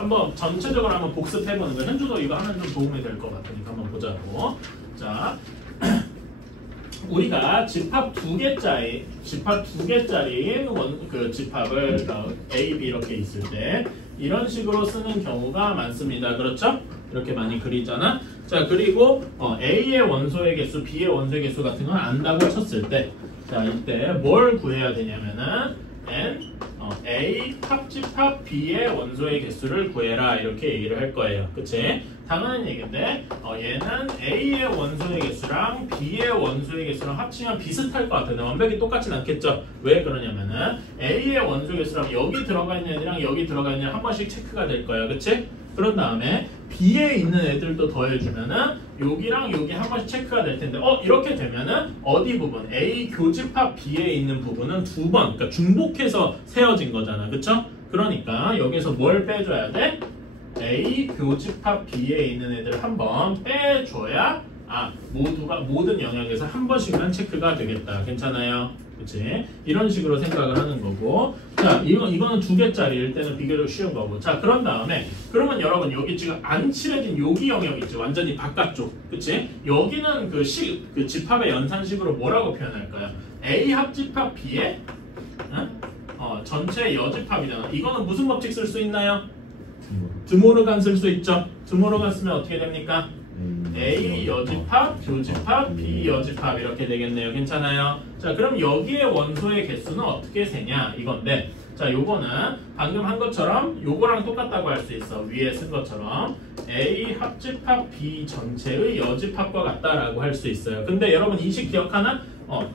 한번 전체적으로 한번 복습해보는 거예요. 현주도 이거 하면 좀 도움이 될 것 같으니까 한번 보자고. 자, 우리가 집합 두 개짜리 그 집합을 A, B 이렇게 있을 때 이런 식으로 쓰는 경우가 많습니다. 그렇죠? 이렇게 많이 그리잖아. 자, 그리고 A의 원소의 개수, B의 원소의 개수 같은 건 안다고 쳤을 때, 자, 이때 뭘 구해야 되냐면은 A 합집합 B의 원소의 개수를 구해라 이렇게 얘기를 할 거예요. 그치? 당연한 얘기인데 얘는 A의 원소의 개수랑 B의 원소의 개수랑 합치면 비슷할 것 같은데 완벽히 똑같진 않겠죠? 왜 그러냐면은 A의 원소 개수랑 여기 들어가 있는 애들이랑 여기 들어가 있는 애들 한 번씩 체크가 될 거예요. 그치? 그런 다음에 B에 있는 애들도 더해주면은 여기랑 여기 한 번씩 체크가 될 텐데 이렇게 되면은 어디 부분? A 교집합 B에 있는 부분은 두 번, 그러니까 중복해서 세워진 거잖아. 그쵸? 그러니까 여기서 뭘 빼줘야 돼? A 교집합 B에 있는 애들 한 번 빼줘야 모든 영역에서 한 번씩만 체크가 되겠다. 괜찮아요? 그치? 이런 식으로 생각을 하는 거고. 자, 이거는 두 개짜리일 때는 비교적 쉬운 거고. 자, 그런 다음에 그러면 여러분 여기 지금 안 칠해진 여기 영역 있죠? 완전히 바깥쪽. 그치? 여기는 그 집합의 연산식으로 뭐라고 표현할까요? A 합집합 B의 전체 여집합이잖아. 이거는 무슨 법칙 쓸 수 있나요? 드모르간 쓸 수 있죠. 드모르간 쓰면 어떻게 됩니까? A 여집합, 교집합, B 여집합 이렇게 되겠네요. 괜찮아요? 자, 그럼 여기에 원소의 개수는 어떻게 세냐 이건데, 자, 요거는 방금 한 것처럼 요거랑 똑같다고 할 수 있어. 위에 쓴 것처럼 A 합집합 B 전체의 여집합과 같다라고 할 수 있어요. 근데 여러분 이 식 기억하나?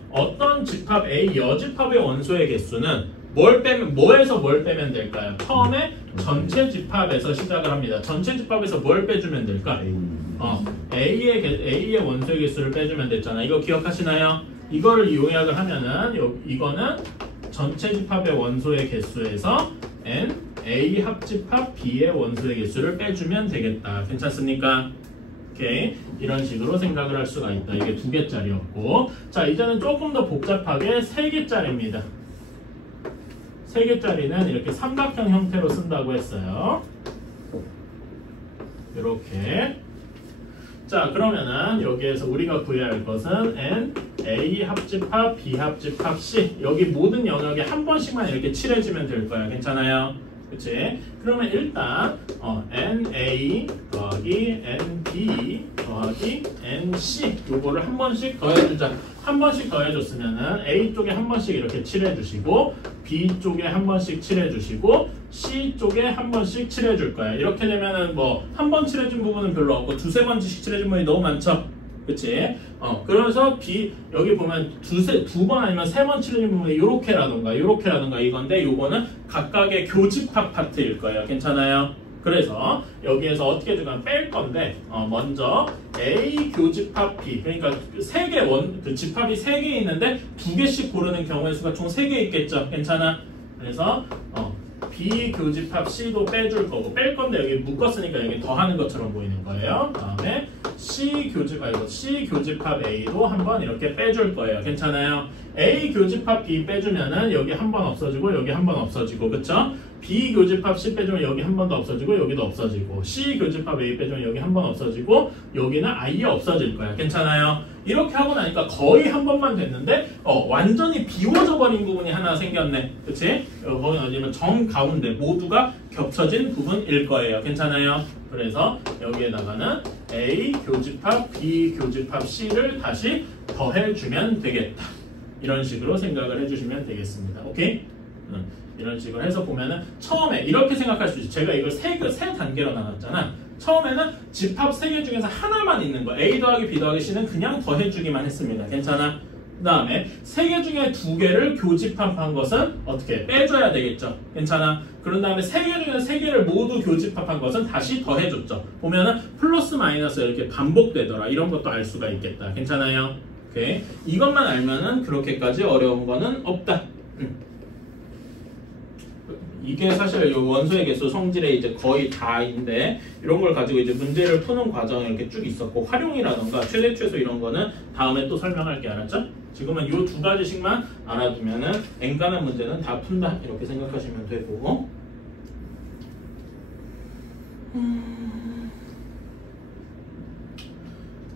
어떤 집합 A 여집합의 원소의 개수는 뭐에서 뭘 빼면 될까요? 처음에 전체 집합에서 시작을 합니다. 전체 집합에서 뭘 빼주면 될까? A의 원소의 개수를 빼주면 됐잖아. 이거 기억하시나요? 이거를 요약을 하면은 이거는 전체 집합의 원소의 개수에서 A 합집합 B의 원소의 개수를 빼주면 되겠다. 괜찮습니까? 오케이. 이런 식으로 생각을 할 수가 있다. 이게 두 개짜리였고. 자, 이제는 조금 더 복잡하게 세 개짜리입니다. 세 개짜리는 이렇게 삼각형 형태로 쓴다고 했어요. 이렇게. 자, 그러면은 여기에서 우리가 구해야 할 것은 A 합집합, B 합집합, C. 여기 모든 영역에 한 번씩만 이렇게 칠해주면 될 거야. 괜찮아요? 그치? 그러면 일단 NA 더하기 NB 더하기 NC 요거를 한 번씩 더해주자. 한 번씩 더해줬으면은 A 쪽에 한 번씩 이렇게 칠해주시고 B 쪽에 한 번씩 칠해주시고 C 쪽에 한 번씩 칠해줄 거야. 이렇게 되면은 뭐 한 번 칠해준 부분은 별로 없고 두세 번씩 칠해준 부분이 너무 많죠? 그치? 그래서 여기 보면 두 번 아니면 세 번 칠해준 부분이 요렇게라던가 이건데 요거는 각각의 교집합 파트일 거예요. 괜찮아요? 그래서 여기에서 어떻게 해주면 뺄 건데 먼저 A 교집합 B 그러니까 그 집합이 3개 있는데 2개씩 고르는 경우의 수가 총 3개 있겠죠. 괜찮아? 그래서 B 교집합 C도 빼줄 거고 뺄 건데 여기 묶었으니까 여기 더하는 것처럼 보이는 거예요. 다음에 C 교집합 A도 한번 이렇게 빼줄 거예요. 괜찮아요? A 교집합 B 빼주면은 여기 한 번 없어지고 여기 한 번 없어지고 그쵸? B 교집합 C 빼주면 여기 한 번 더 없어지고 여기도 없어지고 C 교집합 A 빼주면 여기 한 번 없어지고 여기는 아예 없어질 거야. 괜찮아요? 이렇게 하고 나니까 거의 한 번만 됐는데 완전히 비워져 버린 부분이 하나 생겼네. 그치? 거긴 어디면 정 가운데 모두가 겹쳐진 부분일 거예요. 괜찮아요? 그래서 여기에다가는 A 교집합 B 교집합 C를 다시 더해주면 되겠다. 이런 식으로 생각을 해주시면 되겠습니다. 오케이? 이런 식으로 해서 보면은 처음에 이렇게 생각할 수 있죠. 제가 이걸 세 단계로 나눴잖아. 처음에는 집합 3개 중에서 하나만 있는 거 A 더하기 B 더하기 C는 그냥 더해주기만 했습니다. 괜찮아? 그 다음에 3개 중에 2개를 교집합한 것은 어떻게 빼줘야 되겠죠. 괜찮아? 그런 다음에 3개 중에 3개를 모두 교집합한 것은 다시 더해줬죠. 보면은 플러스 마이너스 이렇게 반복되더라. 이런 것도 알 수가 있겠다. 괜찮아요? 오케이. 이것만 알면은 그렇게까지 어려운 거는 없다. 이게 사실 원소의 개수 성질의 이제 거의 다인데 이런 걸 가지고 이제 문제를 푸는 과정이 이렇게 쭉 있었고 활용이라던가 최대 최소 이런 거는 다음에 또 설명할게. 알았죠? 지금은 이 2가지씩만 알아두면은 엔간한 문제는 다 푼다 이렇게 생각하시면 되고.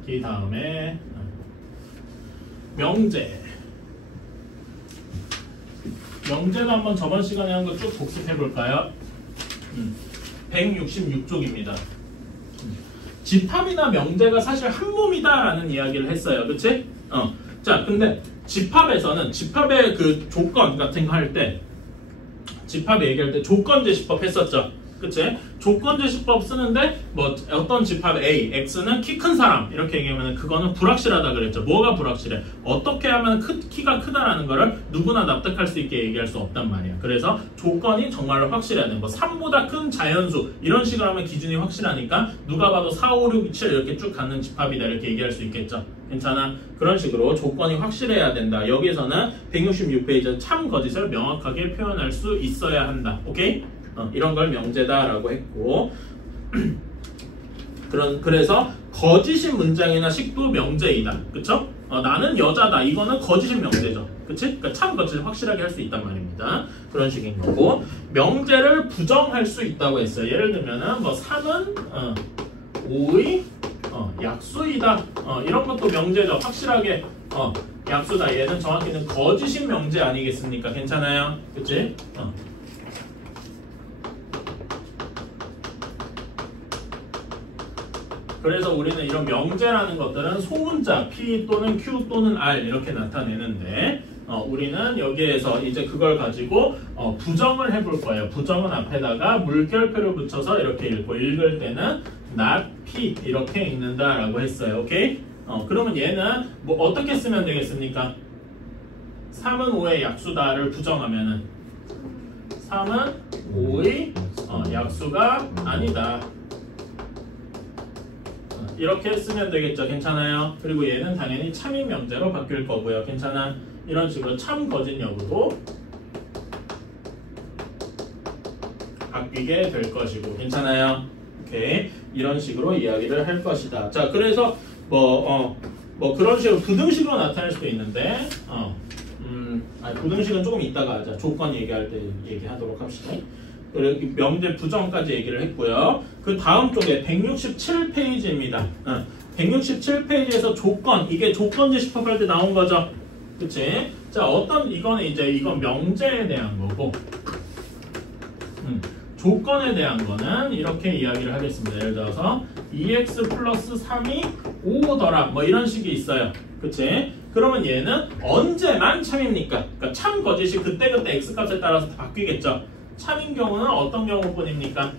그 다음에 명제. 명제도 한번 저번 시간에 한 거 쭉 복습해 볼까요? 166쪽입니다. 집합이나 명제가 사실 한 몸이다라는 이야기를 했어요. 그치? 자, 근데 집합에서는 집합의 그 조건 같은 거 할 때 집합 얘기할 때 조건제시법 했었죠. 그치? 조건제시법 쓰는데 뭐 어떤 집합 A, X는 키 큰 사람 이렇게 얘기하면 그거는 불확실하다 그랬죠. 뭐가 불확실해? 어떻게 하면 키가 크다라는 거를 누구나 납득할 수 있게 얘기할 수 없단 말이야. 그래서 조건이 정말로 확실해야 돼. 뭐 3보다 큰 자연수 이런 식으로 하면 기준이 확실하니까 누가 봐도 4, 5, 6, 7 이렇게 쭉 가는 집합이다 이렇게 얘기할 수 있겠죠. 괜찮아? 그런 식으로 조건이 확실해야 된다. 여기에서는 166페이지 참 거짓을 명확하게 표현할 수 있어야 한다. 오케이? 이런 걸 명제다라고 했고 그래서 거짓인 문장이나 식도 명제이다. 그쵸? 나는 여자다. 이거는 거짓인 명제죠. 그치? 그러니까 참 거짓을 확실하게 할 수 있단 말입니다. 그런 식인 거고 명제를 부정할 수 있다고 했어요. 예를 들면은 뭐 3은 5의 약수이다. 이런 것도 명제죠. 확실하게 약수다. 얘는 정확히는 거짓인 명제 아니겠습니까? 괜찮아요? 그치? 그래서 우리는 이런 명제라는 것들은 소문자 P 또는 Q 또는 R 이렇게 나타내는데 우리는 여기에서 이제 그걸 가지고 부정을 해볼 거예요. 부정은 앞에다가 물결표를 붙여서 이렇게 읽을 때는 not P 이렇게 읽는다라고 했어요. 오케이? 그러면 얘는 뭐 어떻게 쓰면 되겠습니까? 3은 5의 약수다를 부정하면은 3은 5의 약수가 아니다. 이렇게 쓰면 되겠죠. 괜찮아요? 그리고 얘는 당연히 참인 명제로 바뀔 거고요. 괜찮아? 이런 식으로 참 거짓 여부도 바뀌게 될 것이고. 괜찮아요? 오케이. 이런 식으로 이야기를 할 것이다. 자, 그래서 뭐 그런 식으로 부등식으로 나타낼 수도 있는데 부등식은 조금 이따가 하자. 조건 얘기할 때 얘기하도록 합시다. 명제 부정까지 얘기를 했고요. 그 다음 쪽에 167페이지입니다. 167페이지에서 조건, 이게 조건제시법 할 때 나온 거죠. 그치? 자, 이건 명제에 대한 거고 조건에 대한 거는 이렇게 이야기를 하겠습니다. 예를 들어서 2x 플러스 3이 5더라 뭐 이런 식이 있어요. 그치? 그러면 얘는 언제만 참입니까? 그러니까 참 거짓이 그때그때 x값에 따라서 바뀌겠죠. 참인 경우는 어떤 경우뿐입니까?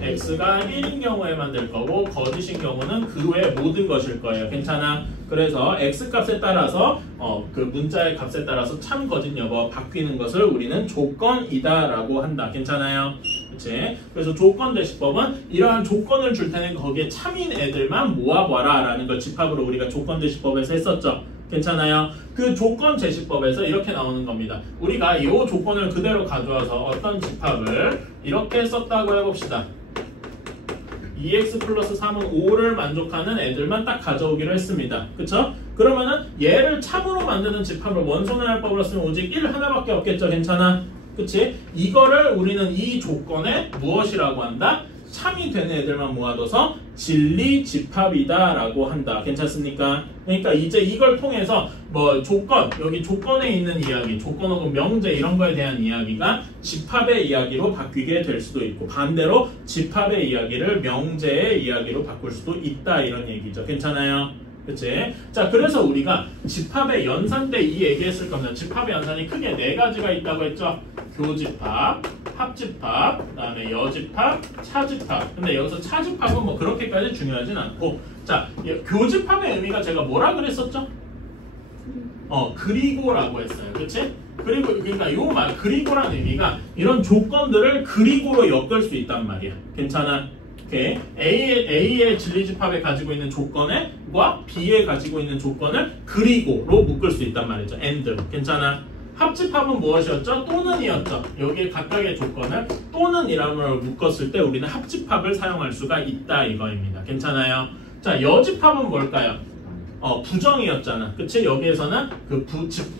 x가 1인 경우에만 될 거고 거짓인 경우는 그 외 모든 것일 거예요. 괜찮아? 그래서 x값에 따라서 그 문자의 값에 따라서 참 거짓 여부가 바뀌는 것을 우리는 조건이다 라고 한다. 괜찮아요? 그치? 그래서 조건제시법은 이러한 조건을 줄 테니 거기에 참인 애들만 모아봐라 라는 걸 집합으로 우리가 조건제시법에서 했었죠. 괜찮아요? 그 조건제시법에서 이렇게 나오는 겁니다. 우리가 이 조건을 그대로 가져와서 어떤 집합을 이렇게 썼다고 해봅시다. 2x 플러스 3은 5를 만족하는 애들만 딱 가져오기로 했습니다. 그쵸? 그러면은 얘를 참으로 만드는 집합을 원소분할법으로 쓰면 오직 1 하나밖에 없겠죠. 괜찮아? 그치? 이거를 우리는 이 조건에 무엇이라고 한다? 참이 되는 애들만 모아둬서 진리 집합이다 라고 한다. 괜찮습니까? 그러니까 이제 이걸 통해서 뭐 조건, 여기 조건에 있는 이야기, 조건 혹은 명제 이런 거에 대한 이야기가 집합의 이야기로 바뀌게 될 수도 있고 반대로 집합의 이야기를 명제의 이야기로 바꿀 수도 있다 이런 얘기죠. 괜찮아요? 그치? 자, 그래서 우리가 집합의 연산 때 이 얘기했을 겁니다. 집합의 연산이 크게 4가지가 있다고 했죠? 교집합, 합집합, 그 다음에 여집합, 차집합. 근데 여기서 차집합은 뭐 그렇게까지 중요하진 않고 자, 교집합의 의미가 제가 뭐라 그랬었죠? 그리고라고 했어요. 그치? 그리고 그러니까 요 말 그리고라는 의미가 이런 조건들을 그리고로 엮을 수 있단 말이야. 괜찮아? 오케이. A의 진리집합에 가지고 있는 조건과 B에 가지고 있는 조건을 그리고로 묶을 수 있단 말이죠. and. 괜찮아? 합집합은 무엇이었죠? 또는이었죠. 여기에 각각의 조건을 또는이라고 묶었을 때 우리는 합집합을 사용할 수가 있다 이거입니다. 괜찮아요? 자, 여집합은 뭘까요? 부정이었잖아. 그치? 여기에서는 그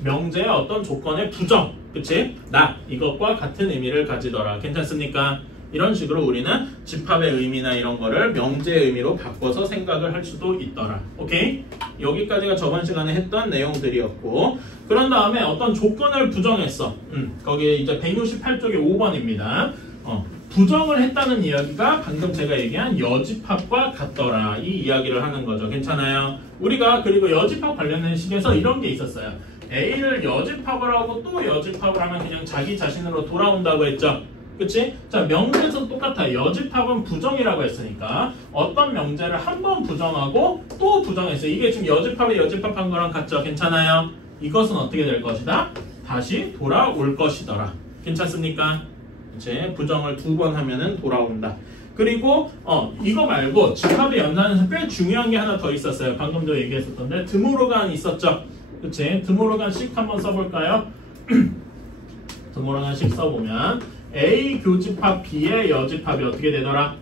명제의 어떤 조건의 부정. 그치? 이것과 같은 의미를 가지더라. 괜찮습니까? 이런 식으로 우리는 집합의 의미나 이런 거를 명제의 의미로 바꿔서 생각을 할 수도 있더라. 오케이? 여기까지가 저번 시간에 했던 내용들이었고, 그런 다음에 어떤 조건을 부정했어. 거기 이제 168쪽에 5번입니다. 부정을 했다는 이야기가 방금 제가 얘기한 여집합과 같더라. 이 이야기를 하는 거죠. 괜찮아요? 우리가 그리고 여집합 관련된 식에서 이런 게 있었어요. A를 여집합을 하고 또 여집합을 하면 그냥 자기 자신으로 돌아온다고 했죠. 그치? 자, 명제에서 똑같아요. 여집합은 부정이라고 했으니까 어떤 명제를 한 번 부정하고 또 부정했어요. 이게 지금 여집합에 여집합한 거랑 같죠? 괜찮아요? 이것은 어떻게 될 것이다? 다시 돌아올 것이더라. 괜찮습니까? 이제 부정을 2번 하면은 돌아온다. 그리고 이거 말고 집합의 연산에서 꽤 중요한 게 하나 더 있었어요. 방금도 얘기했었던데 드모르간 있었죠? 그치? 드모르간식 한번 써볼까요? 드모르간식 써보면 A 교집합 B의 여집합이 어떻게 되더라?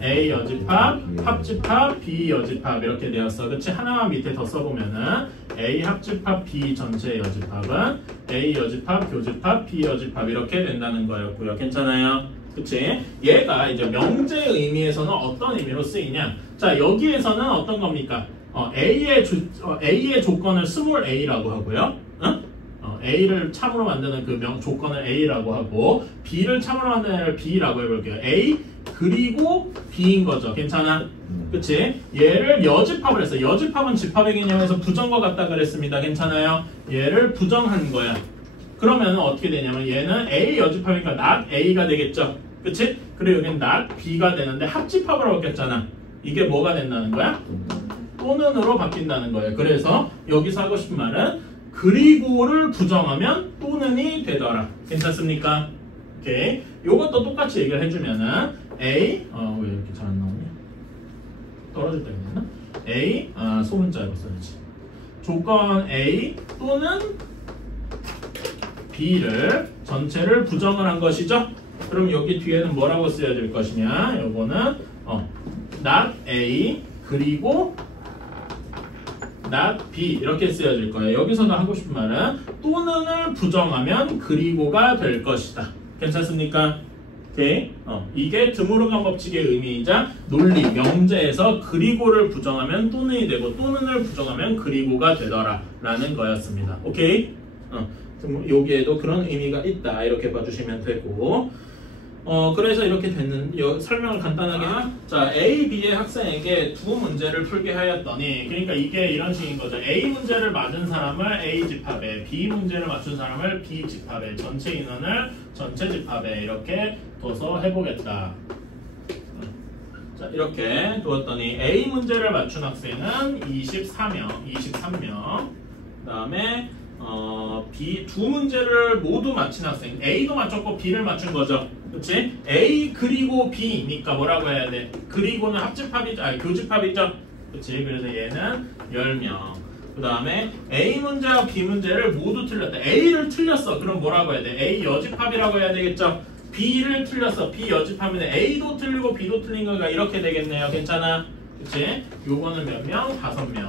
A 여집합, 합집합, B 여집합 이렇게 되었어. 그치? 하나만 밑에 더 써보면은 A 합집합 B 전체 여집합은 A 여집합, 교집합, B 여집합 이렇게 된다는 거였고요. 괜찮아요? 그치? 얘가 이제 명제의 의미에서는 어떤 의미로 쓰이냐? 자, 여기에서는 어떤 겁니까? A의 조건을 스몰 a라고 하고요. A를 참으로 만드는 그 조건을 A라고 하고 B를 참으로 만드는 애를 B라고 해볼게요. A 그리고 B인 거죠. 괜찮아? 그치? 얘를 여집합을 했어요. 여집합은 집합의 개념에서 부정과 같다 그랬습니다. 괜찮아요? 얘를 부정한 거야. 그러면 어떻게 되냐면 얘는 A 여집합이니까 not A가 되겠죠. 그치? 그리고 여기는 not B가 되는데 합집합으로 바뀌었잖아. 이게 뭐가 된다는 거야? 또는으로 바뀐다는 거예요. 그래서 여기서 하고 싶은 말은 그리고를 부정하면 또는이 되더라. 괜찮습니까? 오케이. 요것도 똑같이 얘기를 해주면은 A 왜 이렇게 잘 안 나오냐? 떨어질 때가 있나? A 소문자로 써야지. 조건 A 또는 B를 전체를 부정을 한 것이죠. 그럼 여기 뒤에는 뭐라고 써야 될 것이냐? 요거는 not A 그리고 not B 이렇게 쓰여질 거예요. 여기서도 하고 싶은 말은 또는을 부정하면 그리고가 될 것이다. 괜찮습니까? 오케이? 이게 드모르간 법칙의 의미이자 논리, 명제에서 그리고를 부정하면 또는이 되고 또는을 부정하면 그리고가 되더라 라는 거였습니다. 오케이? 여기에도 그런 의미가 있다 이렇게 봐주시면 되고 그래서 이렇게 됐는 설명을 간단하게 자 A, B의 학생에게 두 문제를 풀게 하였더니 그러니까 이게 이런 식인 거죠. A 문제를 맞은 사람을 A 집합에 B 문제를 맞춘 사람을 B 집합에 전체 인원을 전체 집합에 이렇게 둬서 해보겠다. 자 이렇게 두었더니 A 문제를 맞춘 학생은 23명 그 다음에 B 두 문제를 모두 맞힌 학생 A도 맞췄고 B를 맞춘 거죠. 그치? A 그리고 B니까 뭐라고 해야 돼? 그리고는 합집합이죠. 교집합이죠. 그치? 그래서 얘는 10명. 그 다음에 A 문제와 B 문제를 모두 틀렸다. A를 틀렸어. 그럼 뭐라고 해야 돼? A 여집합이라고 해야 되겠죠? B를 틀렸어. B 여집합인데 A도 틀리고 B도 틀린 거가 이렇게 되겠네요. 괜찮아? 그치? 요거는 몇 명? 5명.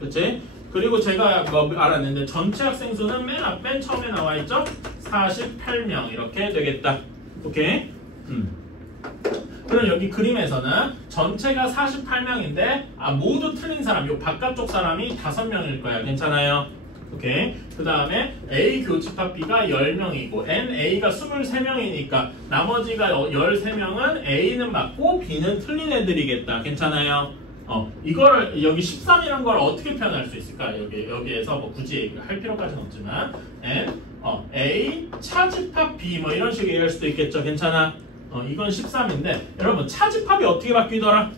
그치? 그리고 제가 뭐 알았는데 전체 학생 수는 맨 처음에 나와 있죠? 48명 이렇게 되겠다. 오케이? 그럼 여기 그림에서는 전체가 48명인데 모두 틀린 사람, 요 바깥쪽 사람이 5명일 거야. 괜찮아요? 오케이? 그 다음에 A 교집합 B가 10명이고 NA가 23명이니까 나머지가 13명은 A는 맞고 B는 틀린 애들이겠다. 괜찮아요? 이거를 여기 13이라는 걸 어떻게 표현할 수 있을까? 여기에서 뭐 굳이 할 필요까지는 없지만 A 차집합 B 뭐 이런 식으로 얘기할 수도 있겠죠. 괜찮아? 이건 13인데 여러분 차집합이 어떻게 바뀌더라?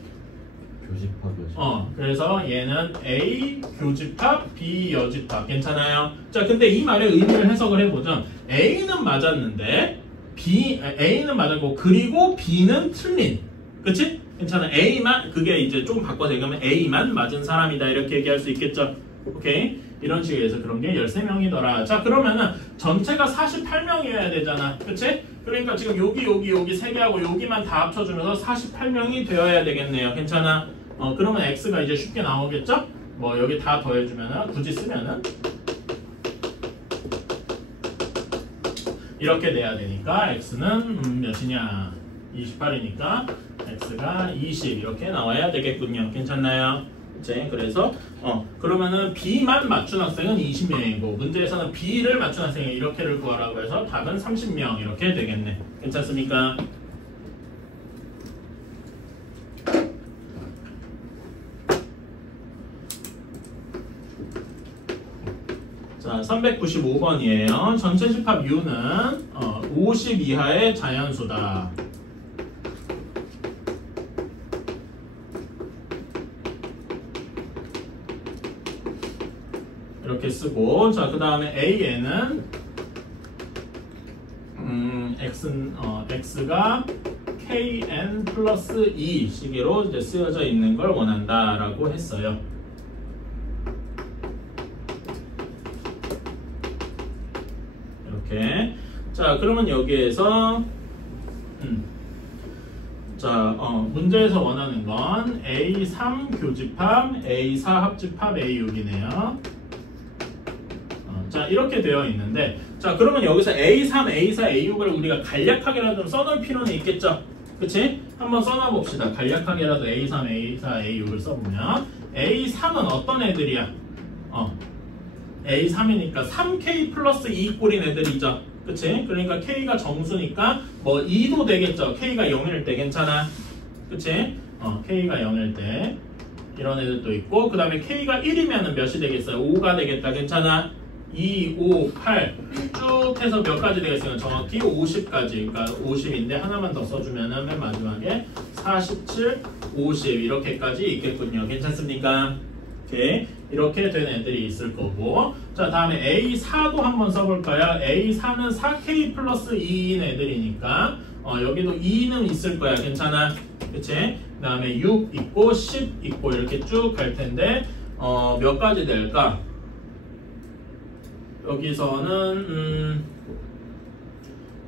교집합이죠. 그래서 얘는 A 교집합 B 여집합. 괜찮아요? 자 근데 이 말의 의미를 해석을 해보자. A는 맞았는데 A는 맞았고 그리고 B는 틀린. 그치? 괜찮아. A만 그게 이제 조금 바꿔서 얘기하면 A만 맞은 사람이다 이렇게 얘기할 수 있겠죠. 오케이? 이런 식으로 해서 그런 게 13명이더라. 자 그러면은 전체가 48명이어야 되잖아. 그치? 그러니까 지금 여기 3개하고 여기만 다 합쳐주면서 48명이 되어야 되겠네요. 괜찮아? 그러면 X가 이제 쉽게 나오겠죠? 뭐 여기 다 더해주면은 굳이 쓰면은 이렇게 돼야 되니까 x는 몇이냐? 28이니까 x가 20 이렇게 나와야 되겠군요. 괜찮나요? 그치? 그래서 그러면은 B만 맞춘 학생은 20명이고 문제에서는 B를 맞춘 학생이 이렇게를 구하라고 해서 답은 30명 이렇게 되겠네. 괜찮습니까? 자, 395번이에요. 전체 집합 U는 50 이하의 자연수다. 이렇게 쓰고, 자, 그 다음에 A에는 X가 KN 플러스 2 시기로 이제 쓰여져 있는 걸 원한다라고 했어요. 이렇게. 자, 그러면 여기에서 자, 문제에서 원하는 건 A3 교집합, A4 합집합, A6이네요. 자, 이렇게 되어 있는데, 자, 그러면 여기서 A3, A4, A6을 우리가 간략하게라도 좀 써놓을 필요는 있겠죠? 그치? 한번 써놔봅시다. 간략하게라도 A3, A4, A6을 써보면 A3은 어떤 애들이야? A3이니까 3K 플러스 2 꼴인 애들이죠. 그치? 그러니까 K가 정수니까 뭐 2도 되겠죠. K가 0일 때 괜찮아. 그치? K가 0일 때 이런 애들도 있고, 그 다음에 K가 1이면 몇이 되겠어요? 5가 되겠다. 괜찮아? 2, 5, 8 쭉 해서 몇 가지 되겠어요? 정확히 50까지. 그러니까 50인데 하나만 더 써주면은 맨 마지막에 47, 50 이렇게까지 있겠군요. 괜찮습니까? 오케이. 이렇게 된 애들이 있을 거고, 자, 다음에 A4도 한번 써볼까요? A4는 4K 플러스 2인 애들이니까 여기도 2는 있을 거야. 괜찮아? 그치? 그 다음에 6 있고 10 있고 이렇게 쭉 갈 텐데 몇 가지 될까? 여기서는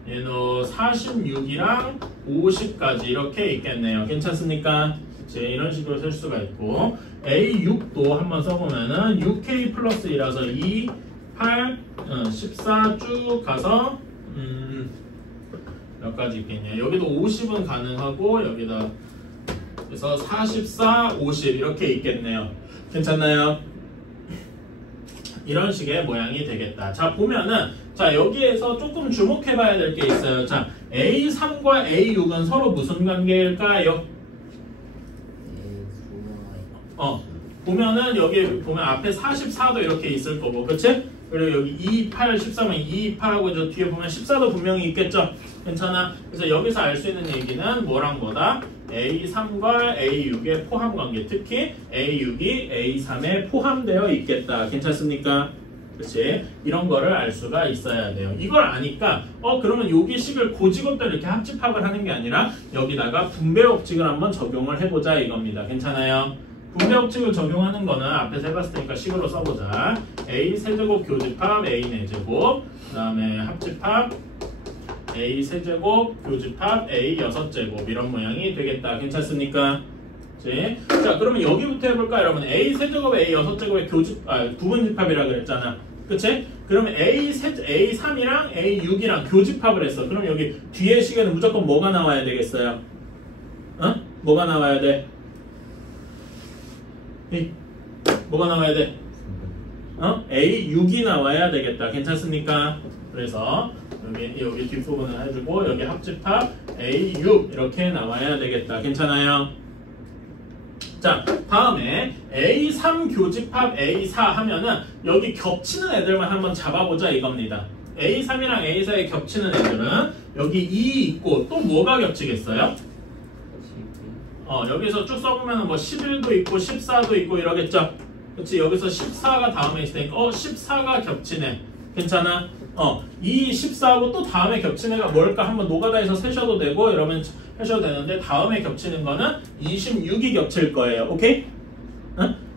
얘는 46이랑 50까지 이렇게 있겠네요. 괜찮습니까? 그치? 이런 식으로 쓸 수가 있고, A6도 한번 써보면은 6K 플러스 2라서 2, 8, 14 쭉 가서 몇 가지 있겠냐. 여기도 50은 가능하고 여기다 그래서 44, 50 이렇게 있겠네요. 괜찮나요? 이런 식의 모양이 되겠다. 자, 보면은 자, 여기에서 조금 주목해 봐야 될 게 있어요. 자, A3과 A6은 서로 무슨 관계일까요? 보면은 여기 보면 앞에 44도 이렇게 있을 거고, 그치? 그리고 여기 2, 8, 14면 2, 8하고 저 뒤에 보면 14도 분명히 있겠죠? 괜찮아? 그래서 여기서 알 수 있는 얘기는 뭐랑 뭐다? A3과 A6의 포함 관계, 특히 A6이 A3에 포함되어 있겠다. 괜찮습니까? 그치? 이런 거를 알 수가 있어야 돼요. 이걸 아니까 그러면 여기 식을 고지것도 이렇게 합집합을 하는 게 아니라 여기다가 분배 법칙을 한번 적용을 해보자 이겁니다. 괜찮아요? 분배 법칙을 적용하는 거는 앞에서 해봤을 테니까 식으로 써보자. A 세제곱 교집합 A 4제곱, 그 다음에 합집합 A 세제곱 교집합 A 6제곱 이런 모양이 되겠다. 괜찮습니까? 그치? 자, 그러면 여기부터 해볼까? 여러분 A 세제곱 A 6제곱의 부분집합이라 그랬잖아. 그치? 그러면 A3이랑 A6이랑 교집합을 했어. 그럼 여기 뒤에 식에는 무조건 뭐가 나와야 되겠어요? 뭐가 나와야 돼? 뭐가 나와야 돼? A6이 나와야 되겠다. 괜찮습니까? 그래서 여기 뒷부분을 해주고 여기 합집합 A6 이렇게 나와야 되겠다. 괜찮아요? 자, 다음에 A3 교집합 A4 하면은 여기 겹치는 애들만 한번 잡아보자 이겁니다. A3이랑 A4에 겹치는 애들은 여기 2 있고 또 뭐가 겹치겠어요? 여기서 쭉 써보면 뭐 11도 있고 14도 있고 이러겠죠? 그치? 여기서 14가 다음에 있으니까 14가 겹치네. 괜찮아? 이 14하고 또 다음에 겹치는 애가 뭘까? 한번 노가다에서 세셔도 되고 이러면 하셔도 되는데 다음에 겹치는 거는 26이 겹칠 거예요. 오케이?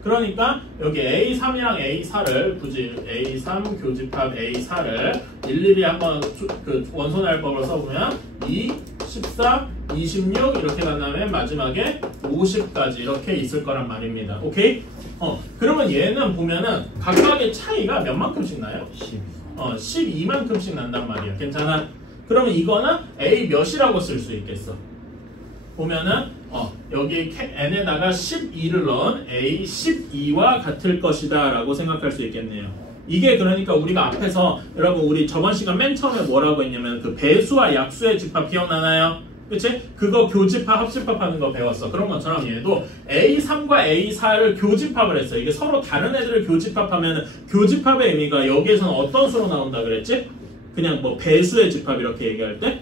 그러니까 여기 A3이랑 A4를 굳이 A3 교집합 A4를 일일이 한번 그 원소날법으로 써보면 2, 14, 26 이렇게 간 다음에 마지막에 50까지 이렇게 있을 거란 말입니다. 오케이? 그러면 얘는 보면은 각각의 차이가 몇 만큼씩 나요? 12만큼씩 난단 말이야. 괜찮아? 그러면 이거는 A 몇이라고 쓸 수 있겠어? 보면은 여기 n에다가 12를 넣은 A 12와 같을 것이다 라고 생각할 수 있겠네요. 이게 그러니까 우리가 앞에서 여러분 우리 저번 시간 맨 처음에 뭐라고 했냐면 그 배수와 약수의 집합 기억나나요? 그치? 그거 교집합, 합집합 하는 거 배웠어. 그런 것처럼 얘도 A3과 A4를 교집합을 했어. 이게 서로 다른 애들을 교집합하면 교집합의 의미가 여기에서는 어떤 수로 나온다 그랬지? 그냥 뭐 배수의 집합 이렇게 얘기할 때?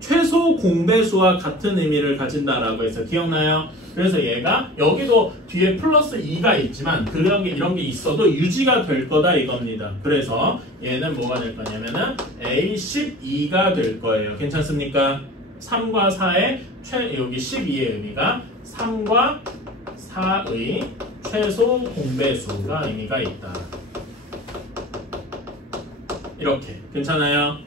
최소 공배수와 같은 의미를 가진다라고 해서 기억나요? 그래서 얘가 여기도 뒤에 플러스 2가 있지만 이런 게 있어도 유지가 될 거다 이겁니다. 그래서 얘는 뭐가 될 거냐면은 A12가 될 거예요. 괜찮습니까? 3과 4의 여기 12의 의미가 3과 4의 최소 공배수가 의미가 있다. 이렇게 괜찮아요?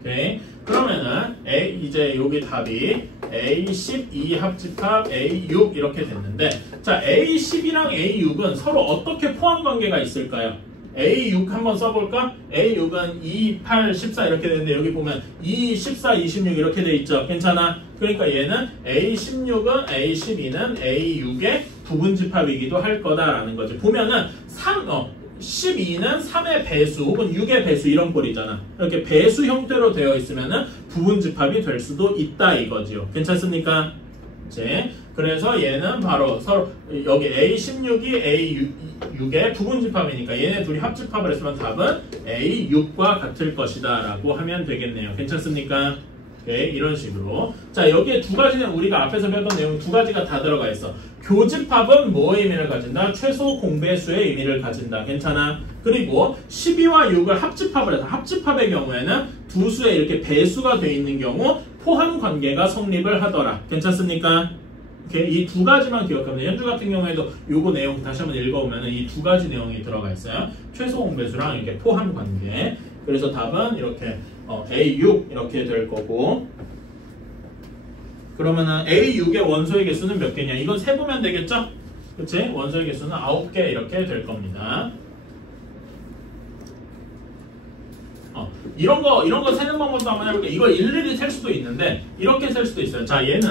오케이. 그러면은 이제 여기 답이 A12 합집합 A6 이렇게 됐는데 자 A10이랑 A6은 서로 어떻게 포함 관계가 있을까요? A6 한번 써볼까? A6은 2, 8, 14 이렇게 되는데 여기 보면 2, 14, 26 이렇게 돼 있죠. 괜찮아? 그러니까 얘는 A16은 A12는 A6의 부분집합이기도 할 거다라는 거지. 보면은 12는 3의 배수 혹은 6의 배수 이런 꼴이잖아. 이렇게 배수 형태로 되어 있으면은 부분집합이 될 수도 있다 이거지요. 괜찮습니까? 이제 그래서 얘는 바로 서로 여기 A16이 A6의 부분집합이니까 얘네 둘이 합집합을 했으면 답은 A6과 같을 것이다 라고 하면 되겠네요. 괜찮습니까? 오케이, 이런 식으로. 자, 여기에 두 가지는 우리가 앞에서 배웠던 내용 두 가지가 다 들어가 있어. 교집합은 뭐의 의미를 가진다? 최소 공배수의 의미를 가진다. 괜찮아? 그리고 12와 6을 합집합을 해서 합집합의 경우에는 두 수에 이렇게 배수가 돼 있는 경우 포함 관계가 성립을 하더라. 괜찮습니까? 이 두 가지만 기억하면 현주 같은 경우에도 요거 내용 다시 한번 읽어보면 이 두 가지 내용이 들어가 있어요. 최소 공배수랑 이렇게 포함 관계. 그래서 답은 이렇게 A6 이렇게 될 거고 그러면은 A6의 원소의 개수는 몇 개냐? 이건 세보면 되겠죠? 그치? 원소의 개수는 9개 이렇게 될 겁니다. 이런 거 세는 방법도 한번 해볼게요. 이걸 일일이 셀 수도 있는데 이렇게 셀 수도 있어요. 자, 얘는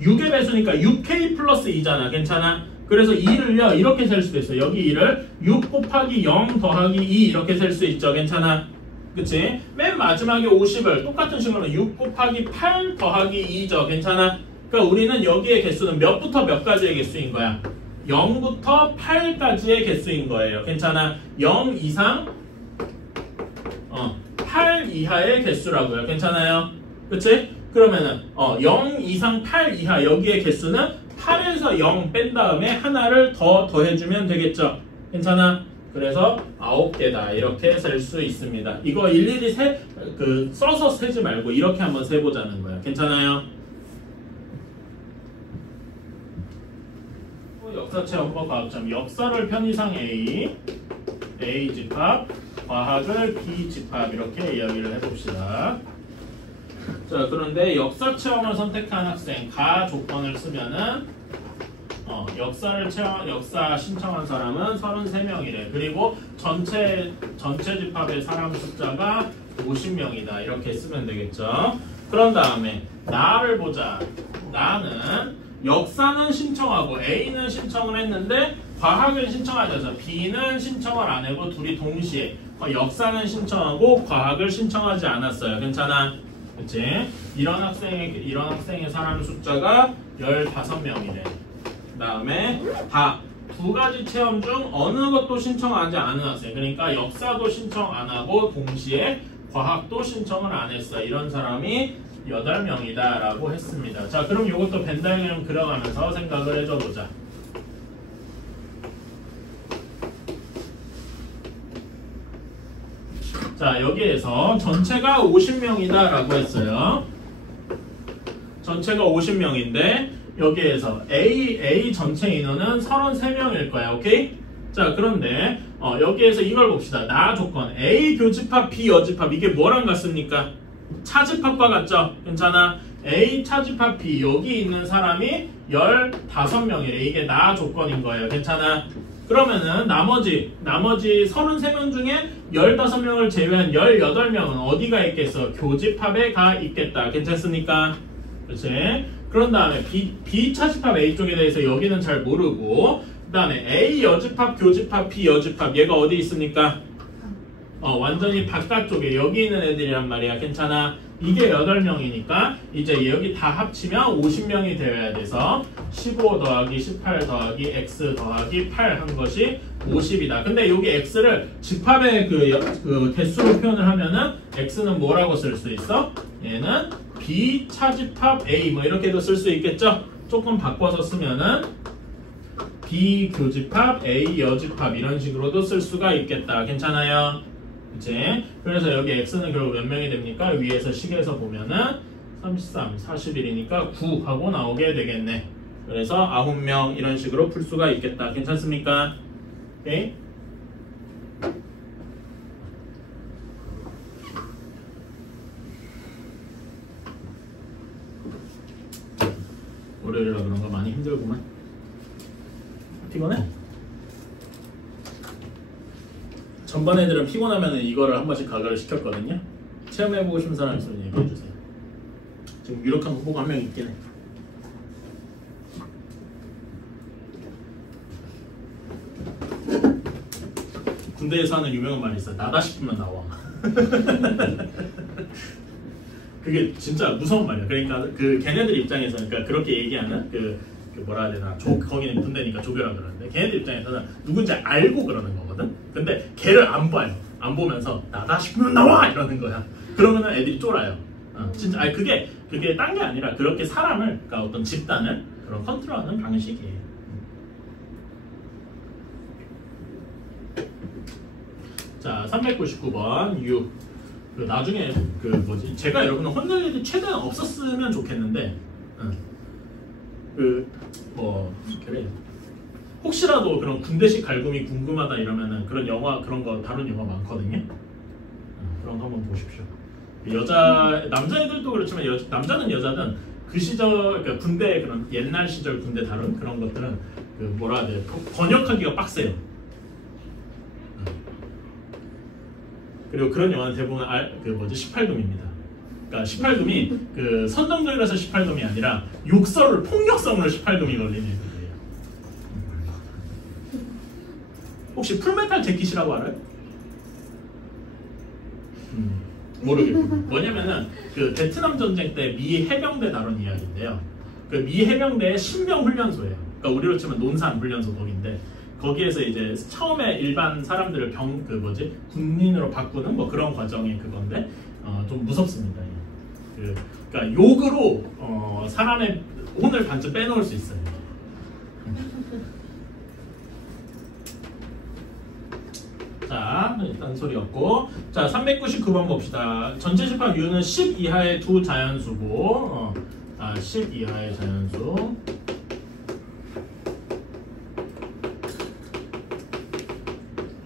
6의 배수니까 6K 플러스 2잖아. 괜찮아? 그래서 2를요 이렇게 셀 수도 있어요. 여기 2를 6 곱하기 0 더하기 2 이렇게 셀 수 있죠. 괜찮아? 그치? 맨 마지막에 50을 똑같은 식으로 6 곱하기 8 더하기 2죠. 괜찮아? 그러니까 우리는 여기의 개수는 몇부터 몇 가지의 개수인 거야? 0부터 8까지의 개수인 거예요. 괜찮아? 0 이상 8 이하의 개수라고요. 괜찮아요? 그치? 그러면은 0 이상 8 이하 여기의 개수는 8에서 0 뺀 다음에 하나를 더 더해주면 되겠죠? 괜찮아? 그래서 9개다 이렇게 셀 수 있습니다. 이거 일일이 써서 세지 말고 이렇게 한번 세보자는 거야. 괜찮아요? 역사체험법 과학점 역사를 편의상 A 집합, 과학을 B 집합 이렇게 이야기를 해봅시다. 자, 그런데 역사체험을 선택한 학생 가 조건을 쓰면은 역사 신청한 사람은 33명이래. 그리고 전체 집합의 사람 숫자가 50명이다. 이렇게 쓰면 되겠죠. 그런 다음에 나를 보자. 나는 역사는 신청하고 A는 신청을 했는데 과학은 신청하지 않아서 B는 신청을 안 하고 둘이 동시에 역사는 신청하고 과학을 신청하지 않았어요. 괜찮아? 그치? 이런 학생의 사람 숫자가 15명이래. 그 다음에 두 가지 체험 중 어느 것도 신청하지 않은 학생, 그러니까 역사도 신청 안 하고 동시에 과학도 신청을 안 했어. 이런 사람이 8명이다 라고 했습니다. 자, 그럼 이것도 벤 다이어그램 그려가면서 생각을 해줘보자. 자, 여기에서 전체가 50명이다 라고 했어요. 전체가 50명인데 여기에서 A 전체 인원은 33명일 거야. 오케이? 자, 그런데 여기에서 이걸 봅시다. 나 조건 A 교집합 B 여집합 이게 뭐랑 같습니까? 차집합과 같죠? 괜찮아? A 차집합 B 여기 있는 사람이 15명이래. 이게 나 조건인 거예요. 괜찮아? 그러면은 나머지 33명 중에 15명을 제외한 18명은 어디가 있겠어? 교집합에 가 있겠다. 괜찮습니까? 그렇지? 그런 다음에 비차집합 A 쪽에 대해서 여기는 잘 모르고 그 다음에 A 여집합, 교집합, B 여집합 얘가 어디 있습니까? 완전히 바깥쪽에 여기 있는 애들이란 말이야. 괜찮아? 이게 8명이니까 이제 여기 다 합치면 50명이 되어야 돼서 15 더하기 18 더하기 x 더하기 8 한 것이 50이다. 근데 여기 x를 집합의 그 개수로 표현을 하면은 x는 뭐라고 쓸 수 있어? 얘는 비차집합 A 뭐 이렇게도 쓸 수 있겠죠? 조금 바꿔서 쓰면은 비교집합 A 여집합 이런 식으로도 쓸 수가 있겠다. 괜찮아요? 그치? 그래서 여기 x는 결국 몇 명이 됩니까? 위에서 식에서 보면은 33, 41이니까 9 하고 나오게 되겠네. 그래서 9명 이런 식으로 풀 수가 있겠다. 괜찮습니까? 오케이? 월요일이라 그런가 많이 힘들구만. 피곤해? 전반 애들은 피곤하면 이거를 한 번씩 가글을 시켰거든요. 체험해보고 싶은 사람 있으면 얘기해주세요. 지금 유력한 후보가 한 명 있긴 해. 군대에서 하는 유명한 말이 있어. 나다 싶으면 나와. 그게 진짜 무서운 말이야. 그러니까 그 걔네들 입장에서 그러니까 그렇게 얘기하는 그 뭐라 해야 되나 거기는 군대니까 조교라 그러는데 걔네들 입장에서는 누군지 알고 그러는 거거든. 근데 걔를 안 봐요. 안 보면서 나다 싶으면 나와 이러는 거야. 그러면은 애들이 쫄아요. 진짜 그게 딴 게 아니라 그렇게 사람을 그러니까 어떤 집단을 그런 컨트롤하는 방식이에요. 자, 399번 U. 나중에 제가 여러분을 혼낼 일이 최대한 없었으면 좋겠는데 그래. 혹시라도 그런 군대식 갈굼이 궁금하다 이러면은 그런 영화 그런 거 다룬 영화 많거든요. 그런 거 한번 보십시오. 남자애들도 그렇지만 남자든 여자든 그 시절 그러니까 군대 그런 옛날 시절 군대 다룬 그런 것들은 뭐라 해야 돼 번역하기가 빡세요. 그리고 그런 영화는 대부분 18금입니다. 그러니까 18금이 선정적이라서 18금이 아니라 욕설을 폭력성으로 18금이 걸리는 애들이에요. 혹시 풀메탈 재킷이라고 알아요? 모르겠고 뭐냐면은 베트남 전쟁 때 미 해병대 다룬 이야기인데요. 미 해병대의 신병 훈련소예요. 그러니까 우리로 치면 논산 훈련소 거기인데 거기에서 이제 처음에 일반 사람들을 군인으로 바꾸는 뭐 그런 과정이 그건데 좀 무섭습니다. 그러니까 욕으로 사람의 혼을 반쯤 빼놓을 수 있어요. 자, 일단 소리 없고. 자, 399번 봅시다. 전체 집합 U는 10 이하의 두 자연수고 10 이하의 자연수.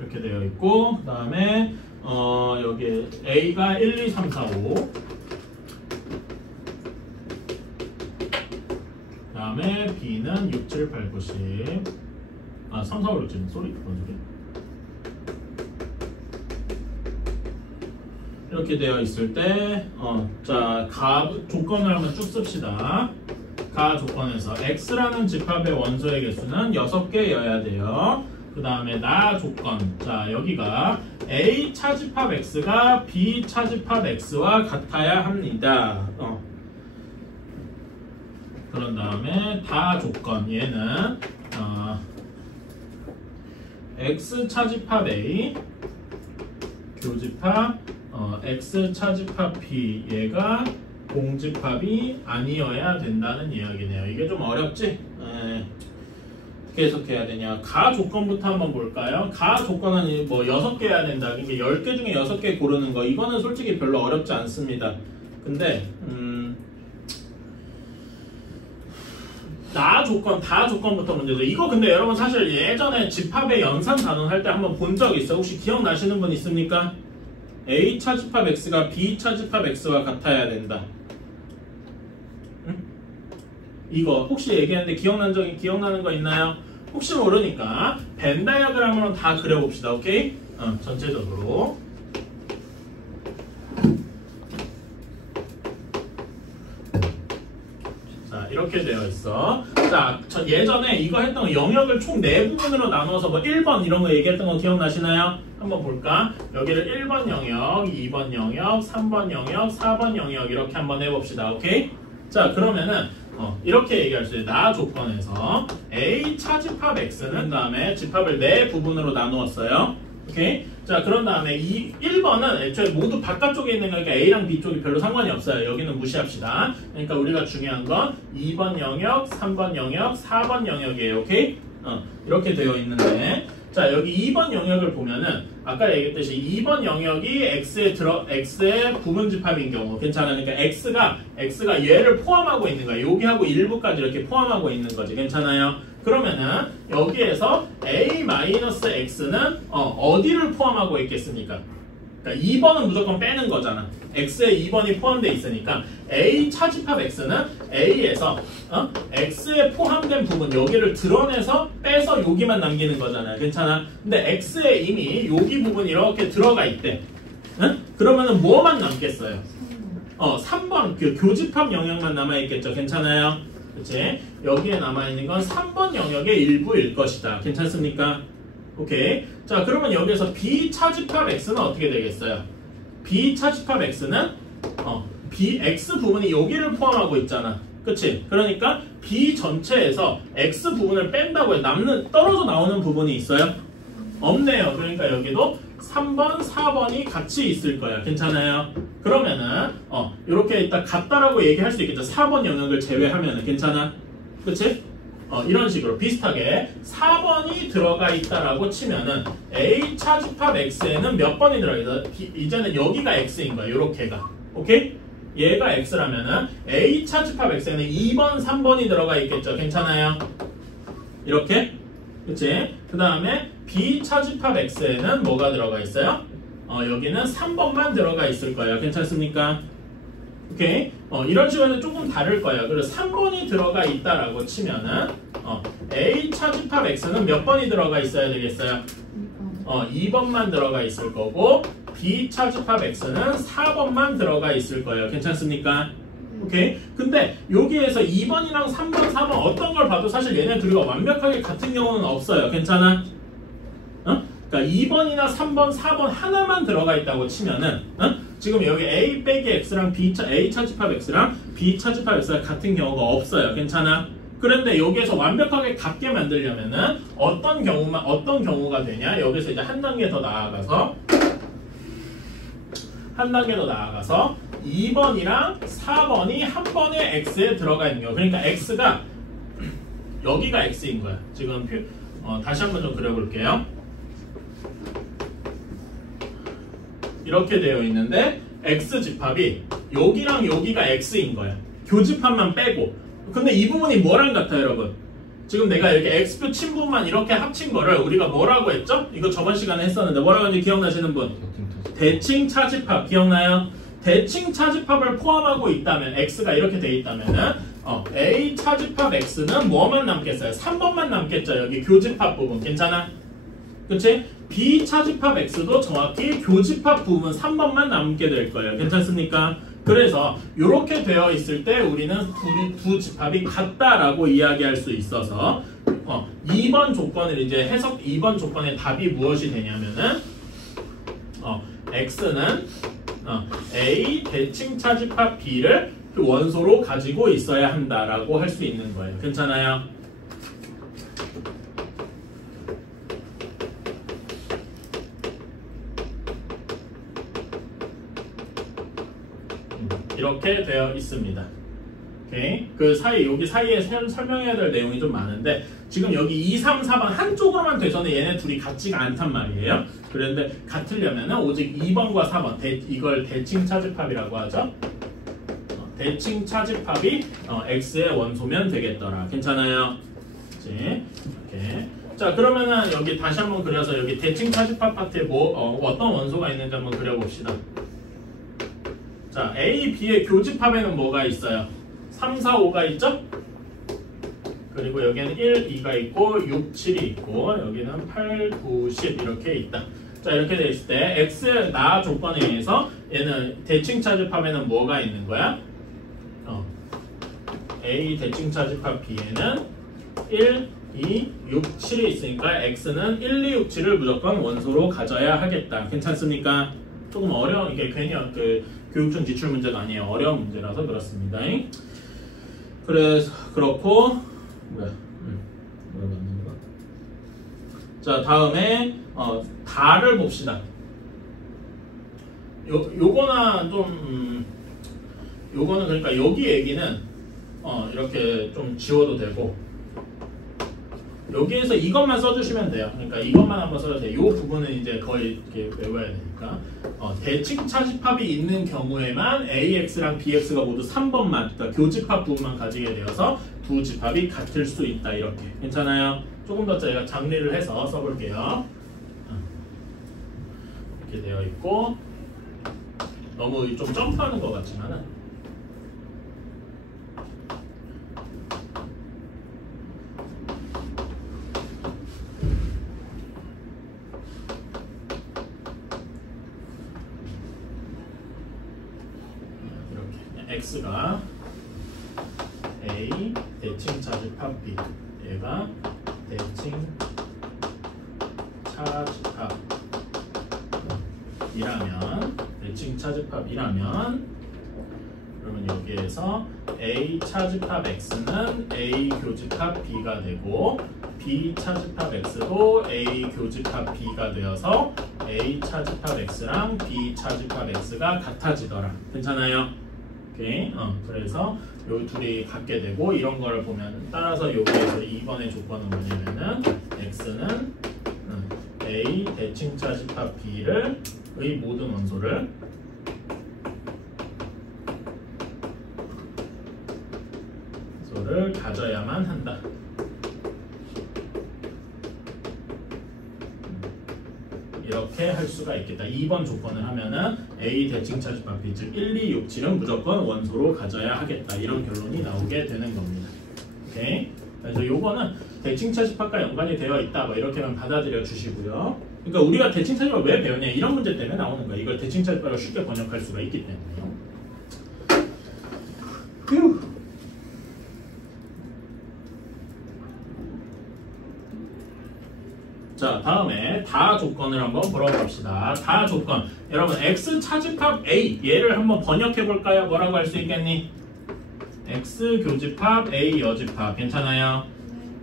이렇게 되어 있고 그 다음에 여기 A가 1, 2, 3, 4, 5 그 다음에 B는 6, 7, 8, 9, 10 3, 4, 5, 6, 7 소리 뭔 소리? 이렇게 되어 있을 때 자, 가 조건을 한번 쭉 씁시다. 가 조건에서 X라는 집합의 원소의 개수는 6개여야 돼요. 그 다음에 나 조건. 자, 여기가 A 차집합 X가 B 차집합 X와 같아야 합니다. 그런 다음에 다 조건. 얘는 X 차집합 A 교집합 X 차집합 P 얘가 공집합이 아니어야 된다는 이야기네요. 이게 좀 어렵지? 어떻게 해석해야 되냐? 가 조건부터 한번 볼까요? 가 조건은 뭐 6개 해야 된다. 그러니까 10개 중에 6개 고르는 거 이거는 솔직히 별로 어렵지 않습니다. 근데 나 조건, 다 조건부터 문제죠. 이거 근데 여러분 사실 예전에 집합의 연산 단원 할 때 한번 본 적 있어요. 혹시 기억나시는 분 있습니까? A 차집합 X가 B 차집합 X와 같아야 된다. 응? 이거 혹시 얘기했는데 기억나는 거 있나요? 혹시 모르니까 벤 다이어그램으로 다 그려봅시다. 오케이? 전체적으로. 자, 이렇게 되어 있어. 자, 예전에 이거 했던 거 영역을 총 4부분으로 나눠서 뭐 1번 이런 거 얘기했던 거 기억나시나요? 한번 볼까? 여기를 1번 영역, 2번 영역, 3번 영역, 4번 영역 이렇게 한번 해봅시다. 오케이? 자, 그러면은 이렇게 얘기할 수 있어요. 나 조건에서 A 차집합 X는 다음에 집합을 4부분으로 나누었어요. 오케이? 자, 그런 다음에 1번은 애초에 모두 바깥쪽에 있는 거니까 A랑 B 쪽이 별로 상관이 없어요. 여기는 무시합시다. 그러니까 우리가 중요한 건 2번 영역, 3번 영역, 4번 영역이에요. 오케이? 이렇게 되어 있는데 자, 여기 2번 영역을 보면은 아까 얘기했듯이 2번 영역이 X의 부분 집합인 경우 괜찮아. 그러니까 X가 얘를 포함하고 있는 거야. 여기하고 일부까지 이렇게 포함하고 있는 거지. 괜찮아요? 그러면은 여기에서 A-X는 어디를 포함하고 있겠습니까? 그러니까 2번은 무조건 빼는 거잖아. X에 2번이 포함되어 있으니까 A 차집합 X는 A에서 X에 포함된 부분 여기를 드러내서 빼서 여기만 남기는 거잖아요. 괜찮아? 근데 X에 이미 여기 부분이 이렇게 들어가 있대. 응? 그러면은 뭐만 남겠어요? 3번 그 교집합 영역만 남아있겠죠. 괜찮아요? 그치? 여기에 남아있는 건 3번 영역의 일부일 것이다. 괜찮습니까? 오케이. 자, 그러면 여기에서 B 차집합 X는 어떻게 되겠어요? B 차집합 X는 X 부분이 여기를 포함하고 있잖아. 그치? 그러니까 B 전체에서 X 부분을 뺀다고 해. 떨어져 나오는 부분이 있어요? 없네요. 그러니까 여기도 3번, 4번이 같이 있을 거야. 괜찮아요? 그러면은 이렇게 일단 같다라고 얘기할 수 있겠죠. 4번 영역을 제외하면은. 괜찮아? 그치? 이런 식으로 비슷하게 4번이 들어가 있다라고 치면은 A 차집합 X에는 몇 번이 들어가 있어? 이제는 여기가 X인 거야. 요렇게가. 오케이? 얘가 X라면은 A 차집합 X에는 2번, 3번이 들어가 있겠죠. 괜찮아요? 이렇게? 그치? 그 다음에 B 차집합 X에는 뭐가 들어가 있어요? 여기는 3번만 들어가 있을 거예요. 괜찮습니까? 오케이? 이런 식으로 조금 다를 거예요. 그래서 3번이 들어가 있다라고 치면은 A 차집합 X는 몇 번이 들어가 있어야 되겠어요? 2번만 들어가 있을 거고 B 차집합 X는 4번만 들어가 있을 거예요. 괜찮습니까? 오케이? 근데 여기에서 2번이랑 3번, 4번 어떤 걸 봐도 사실 얘네 둘이가 완벽하게 같은 경우는 없어요. 괜찮아? 그러니까 2번이나 3번, 4번 하나만 들어가 있다고 치면은 지금 여기 A 빼기 X랑 A 차집합 X랑 B 차집합 X가 같은 경우가 없어요. 괜찮아? 그런데 여기에서 완벽하게 같게 만들려면은 어떤 경우가 되냐? 여기서 이제 한 단계 더 나아가서 2번이랑 4번이 한 번에 X에 들어가 있는 경우. 그러니까 X가 여기가 X인 거야. 지금 다시 한번 좀 그려볼게요. 이렇게 되어 있는데 X 집합이 여기랑 여기가 X인 거야. 교집합만 빼고. 근데 이 부분이 뭐랑 같아요, 여러분? 지금 내가 이렇게 X표 친 부분만 이렇게 합친 거를 우리가 뭐라고 했죠? 이거 저번 시간에 했었는데 뭐라고 했는지 기억나시는 분? 대칭 차집합 기억나요? 대칭 차집합을 포함하고 있다면 X가 이렇게 돼 있다면은 A 차집합 X는 뭐만 남겠어요? 3번만 남겠죠. 여기 교집합 부분. 괜찮아? 그치? B 차집합 X도 정확히 교집합 부분 3번만 남게 될 거예요. 괜찮습니까? 그래서 이렇게 되어 있을 때 우리는 두 집합이 같다라고 이야기할 수 있어서 2번 조건을 이제 2번 조건의 답이 무엇이 되냐면은 X는 A 대칭 차집합 B를 원소로 가지고 있어야 한다라고 할 수 있는 거예요. 괜찮아요? 이렇게 되어 있습니다. 오케이? 여기 사이에 설명해야 될 내용이 좀 많은데 지금 여기 2, 3, 4번 한쪽으로만 돼서는 얘네 둘이 같지가 않단 말이에요. 그런데 같으려면은 오직 2번과 4번 이걸 대칭 차집합이라고 하죠. 대칭 차집합이 X의 원소면 되겠더라. 괜찮아요? 그치? 이렇게. 자, 그러면은 여기 다시 한번 그려서 여기 대칭 차집합 파트에 어떤 원소가 있는지 한번 그려봅시다. 자, A, B의 교집합에는 뭐가 있어요? 3, 4, 5가 있죠? 그리고 여기는 1, 2가 있고 6, 7이 있고 여기는 8, 9, 10 이렇게 있다. 자 이렇게 돼 있을 때 X 나 조건에 의해서 얘는 대칭 차집합에는 뭐가 있는 거야? A 대칭 차집합 B에는 1, 2, 6, 7이 있으니까 X는 1, 2, 6, 7을 무조건 원소로 가져야 하겠다. 괜찮습니까? 조금 어려운 이게 괜히 그 교육청 지출 문제가 아니에요. 어려운 문제라서 그렇습니다. 그래서 그렇고 뭐야? 자 다음에 다를 봅시다. 요거는 좀 요거는 그러니까 여기 얘기는 이렇게 좀 지워도 되고 여기에서 이것만 써주시면 돼요. 그러니까 이것만 한번 써도 돼요. 이 부분은 이제 거의 이렇게 외워야 되니까 대칭 차집합이 있는 경우에만 AX랑 BX가 모두 3번만 그러니까 교집합 부분만 가지게 되어서 두 집합이 같을 수 있다. 이렇게 괜찮아요? 조금 더 제가 정리를 해서 써볼게요. 이렇게 되어 있고 너무 좀 점프하는 것 같지만은 X가 A 대칭 차집합 B 얘가 대칭 차집합이라면 그러면 여기에서 A 차집합 X는 A 교집합 B가 되고 B 차집합 X도 A 교집합 B가 되어서 A 차집합 X랑 B 차집합 X가 같아지더라. 괜찮아요? 오케이. 그래서 요 둘이 같게 되고 이런 거를 보면 따라서 여기에서 2번의 조건은 뭐냐면은 X는 A 대칭 차집합 B를 의 모든 원소를 가져야만 한다. 이렇게 할 수가 있겠다. 2번 조건을 하면은 A 대칭 차집합 B 즉 1, 2, 6, 7은 무조건 원소로 가져야 하겠다. 이런 결론이 나오게 되는 겁니다. 오케이? 그래서 요거는 대칭 차집합과 연관이 되어 있다. 뭐 이렇게만 받아들여 주시고요. 그러니까 우리가 대칭 차집합을 왜 배우냐 이런 문제 때문에 나오는 거야. 이걸 대칭 차집합으로 쉽게 번역할 수가 있기 때문에요. 휴. 자 다음에 다 조건을 한번 보러 봅시다. 다 조건 여러분 X 차집합 A 얘를 한번 번역해 볼까요? 뭐라고 할 수 있겠니? X 교집합 A 여집합 괜찮아요?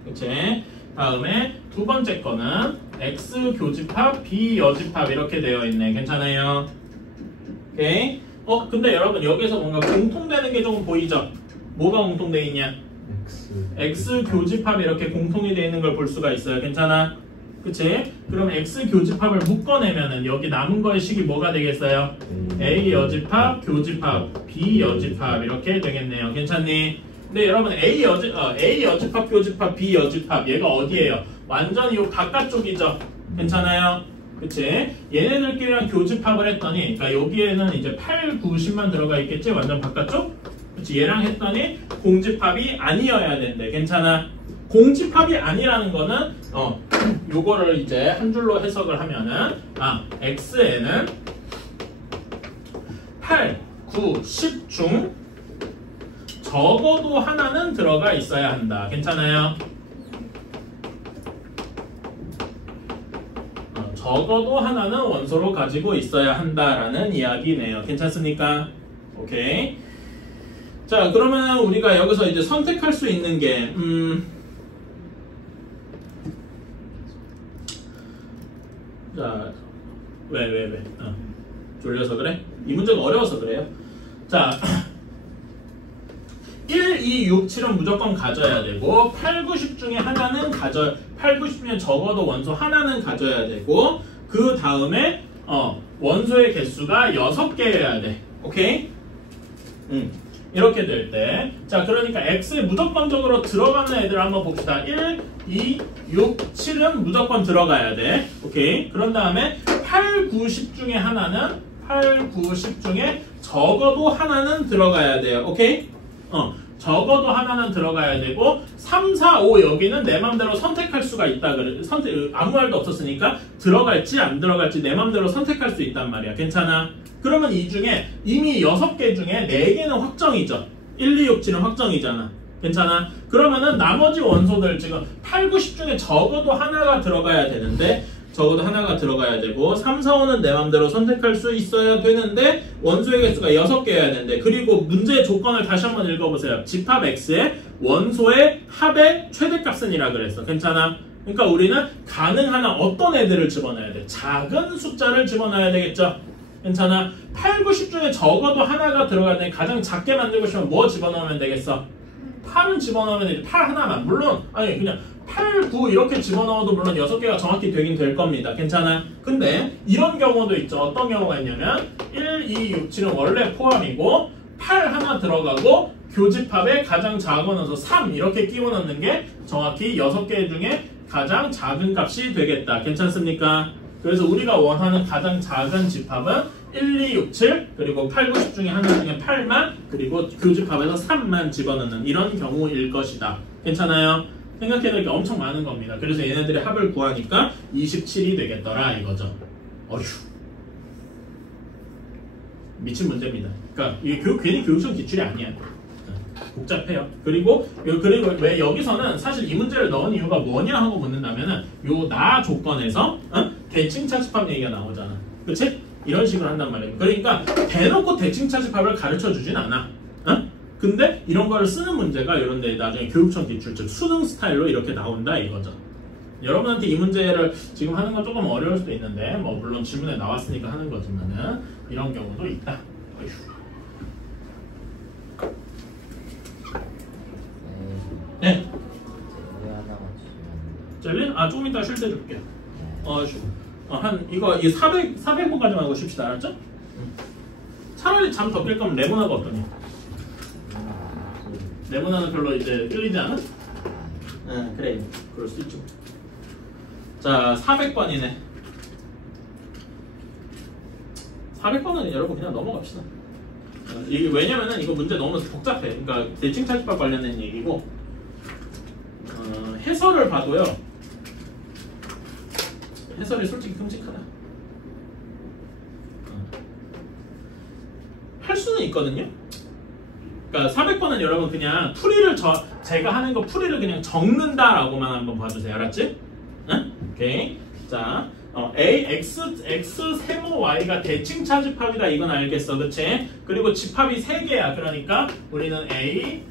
그치? 다음에 두 번째 거는 X 교집합 B 여집합 이렇게 되어 있네. 괜찮아요? 오케이? 근데 여러분 여기서 뭔가 공통되는 게 좀 보이죠? 뭐가 공통되어 있냐? X 교집합 이렇게 공통이 되어 있는 걸 볼 수가 있어요. 괜찮아? 그치? 그럼 X 교집합을 묶어내면은 여기 남은 거의 식이 뭐가 되겠어요? A 여집합, 교집합, B 여집합 이렇게 되겠네요. 괜찮니? 근데 여러분 A 여집합, 교집합, B 여집합 얘가 어디예요? 완전히 요 바깥쪽이죠? 괜찮아요? 그치? 얘네들끼리랑 교집합을 했더니 그러니까 여기에는 이제 8, 9, 10만 들어가 있겠지? 완전 바깥쪽? 그치? 얘랑 했더니 공집합이 아니어야 된대. 괜찮아? 공집합이 아니라는 거는 요거를 이제 한 줄로 해석을 하면은 X에는 8, 9, 10 중 적어도 하나는 들어가 있어야 한다. 괜찮아요? 적어도 하나는 원소로 가지고 있어야 한다라는 이야기네요. 괜찮습니까? 오케이. 자, 그러면 우리가 여기서 이제 선택할 수 있는 게 자, 왜? 졸려서 그래? 이 문제가 어려워서 그래요. 자, 1, 2, 6, 7은 무조건 가져야 되고 8, 9, 10 중에 하나는 8, 9, 10 중에 적어도 원소 하나는 가져야 되고 그 다음에 원소의 개수가 6개여야 돼. 오케이? 이렇게 될 때, 자 그러니까 X에 무조건적으로 들어가는 애들 한번 봅시다. 1, 2, 6, 7은 무조건 들어가야 돼. 오케이? 그런 다음에 8, 9, 10 중에 하나는 8, 9, 10 중에 적어도 하나는 들어가야 돼요. 오케이? 적어도 하나는 들어가야 되고 3, 4, 5 여기는 내 맘대로 선택할 수가 있다. 아무 말도 없었으니까 들어갈지 안 들어갈지 내 맘대로 선택할 수 있단 말이야. 괜찮아? 그러면 이 중에 이미 6개 중에 4개는 확정이죠. 1, 2, 6, 7은 확정이잖아. 괜찮아? 그러면은 나머지 원소들 지금 8, 9, 10 중에 적어도 하나가 들어가야 되는데 적어도 하나가 들어가야 되고 3, 4, 5는 내 맘대로 선택할 수 있어야 되는데 원소의 개수가 6개여야 되는데 그리고 문제의 조건을 다시 한번 읽어보세요. 집합 X의 원소의 합의 최대값은이라 그랬어. 괜찮아? 그러니까 우리는 가능한 한 어떤 애들을 집어넣어야 돼? 작은 숫자를 집어넣어야 되겠죠? 괜찮아? 8, 9, 10 중에 적어도 하나가 들어가야 돼. 가장 작게 만들고 싶으면 뭐 집어넣으면 되겠어? 8은 집어넣으면 되지. 8 하나만. 물론 아니 그냥 8, 9 이렇게 집어넣어도 물론 6개가 정확히 되긴 될 겁니다. 괜찮아? 근데 이런 경우도 있죠. 어떤 경우가 있냐면 1, 2, 6, 7은 원래 포함이고 8 하나 들어가고 교집합의 가장 작은 원소 3 이렇게 끼워 넣는 게 정확히 6개 중에 가장 작은 값이 되겠다. 괜찮습니까? 그래서 우리가 원하는 가장 작은 집합은 1, 2, 6, 7 그리고 8, 9, 10 중에 하나 중에 8만 그리고 교집합에서 3만 집어넣는 이런 경우일 것이다. 괜찮아요? 생각해야 될 게 엄청 많은 겁니다. 그래서 얘네들의 합을 구하니까 27이 되겠더라 이거죠. 어휴 미친 문제입니다. 그러니까 이게 괜히 교육청 기출이 아니야. 복잡해요. 그리고 왜 여기서는 사실 이 문제를 넣은 이유가 뭐냐 하고 묻는다면은 요 나 조건에서 대칭 차집합 얘기가 나오잖아. 그치? 이런 식으로 한단 말이에요. 그러니까 대놓고 대칭 차집합을 가르쳐 주진 않아. 근데 이런 거를 쓰는 문제가 이런데 나중에 교육청 기출 즉 수능 스타일로 이렇게 나온다 이거죠. 여러분한테 이 문제를 지금 하는 건 조금 어려울 수도 있는데 뭐 물론 질문에 나왔으니까 하는 거지만은 이런 경우도 있다. 네. 젤리? 아 조금 이따 쉴 때 줄게. 이거 이 400호까지만 하고 쉽시다. 알았죠? 차라리 잠 더 깰 거면 레모나가 어떠냐? 레모나는 별로 이제 끌리지 않아? 그래. 그럴 수 있죠. 자, 400번이네. 400번은 여러분 그냥 넘어갑시다. 이게 왜냐면은 이거 문제 너무 복잡해. 그러니까 대칭 차집합 관련된 얘기고 해설을 봐도요. 해설이 솔직히 끔찍하다. 할 수는 있거든요. 그러니까 400번은 여러분 그냥 풀이를 제가 하는 거 풀이를 그냥 적는다라고만 한번 봐주세요. 알았지? 응? 오케이. 자, x 세모 y가 대칭 차집합이다. 이건 알겠어, 그치? 그리고 집합이 3개야. 그러니까 우리는 a,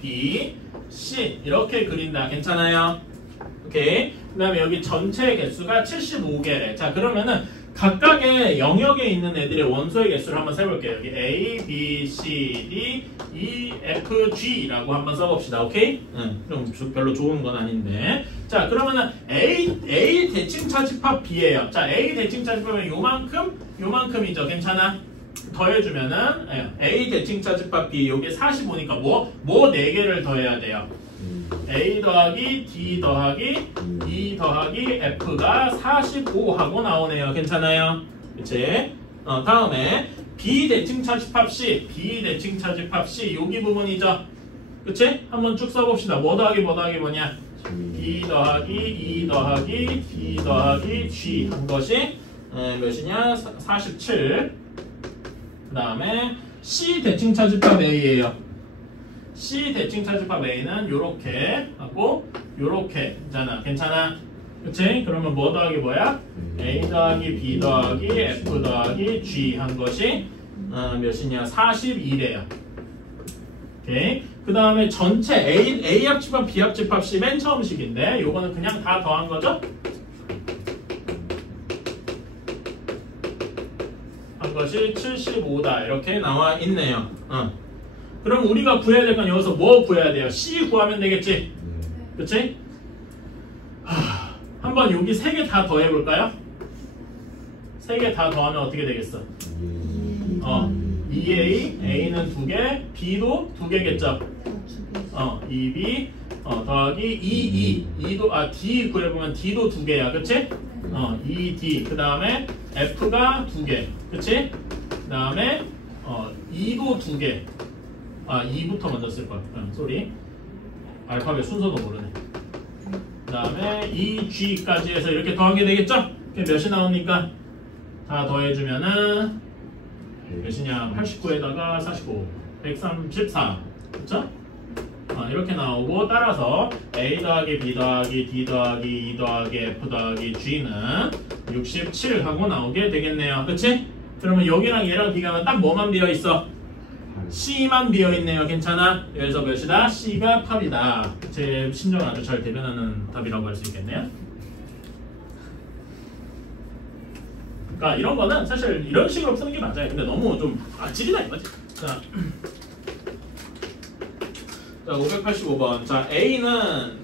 b, c 이렇게 그린다. 괜찮아요? 오케이. 그 다음에 여기 전체 개수가 75개래. 자, 그러면은 각각의 영역에 있는 애들의 원소의 개수를 한번 세볼게요. 여기 A, B, C, D, E, F, G라고 한번 써봅시다. 오케이? 좀 별로 좋은 건 아닌데. 자, 그러면은 A 대칭 차집합 B예요. 자, A 대칭 차집합은 요만큼이죠. 괜찮아? 더해주면은 A 대칭 차집합 B 요게 45니까 뭐 4개를 더해야 돼요. A 더하기 D 더하기 E 더하기 F가 45하고 나오네요. 괜찮아요? 그치? 다음에 B 대칭 차집합 C, B 대칭 차집합 C 여기 부분이죠. 그치? 한번 쭉 써봅시다. 뭐 더하기 뭐냐? B 더하기 E 더하기 D 더하기 G 한 것이 몇이냐? 47. 그 다음에 C 대칭 차집합 A예요. C 대칭 차집합 A는 요렇게 하고 요렇게 있잖아. 괜찮아? 그치? 그러면 뭐 더하기 뭐야? A 더하기 B 더하기 F 더하기 G 한 것이 몇이냐? 41이래요. 오케이. 그 다음에 전체 A 합집합 B 합집합 C 맨 처음 식인데 요거는 그냥 다 더한 거죠? 한 것이 75다. 이렇게 나와 있네요. 그럼 우리가 구해야 될 건 여기서 뭐 구해야 돼요? C 구하면 되겠지? 그치? 한번 여기 3개 다 더해볼까요? 3개 다 더하면 어떻게 되겠어? 2A, A는 2개, B도 2개겠죠? 2B, 더하기 2E, D 구해보면 D도 2개야, 그치? 2D, 그 다음에 F가 2개, 그치? 그 다음에 E도 2개. 아 2부터 먼저 쓸걸. 쏘리. 알파벳 순서도 모르네. 그 다음에 이 G까지 해서 이렇게 더하게 되겠죠? 그게 몇이 나오니까 다 더해주면은 몇이냐? 89에다가 45, 134. 그쵸? 이렇게 나오고 따라서 A 더하기 B 더하기 D 더하기 E 더하기 F 더하기 G는 67 하고 나오게 되겠네요. 그치? 그러면 여기랑 얘랑 비교하면 딱 뭐만 비어있어? C만 비어있네요. 괜찮아? 그래서 몇이다? C가 탑이다. 제 심정을 아주 잘 대변하는 답이라고 할 수 있겠네요. 그러니까 이런 거는 사실 이런 식으로 푸는 게 맞아요. 근데 너무 좀 찌리다 이거지. 자, 585번. 자, A는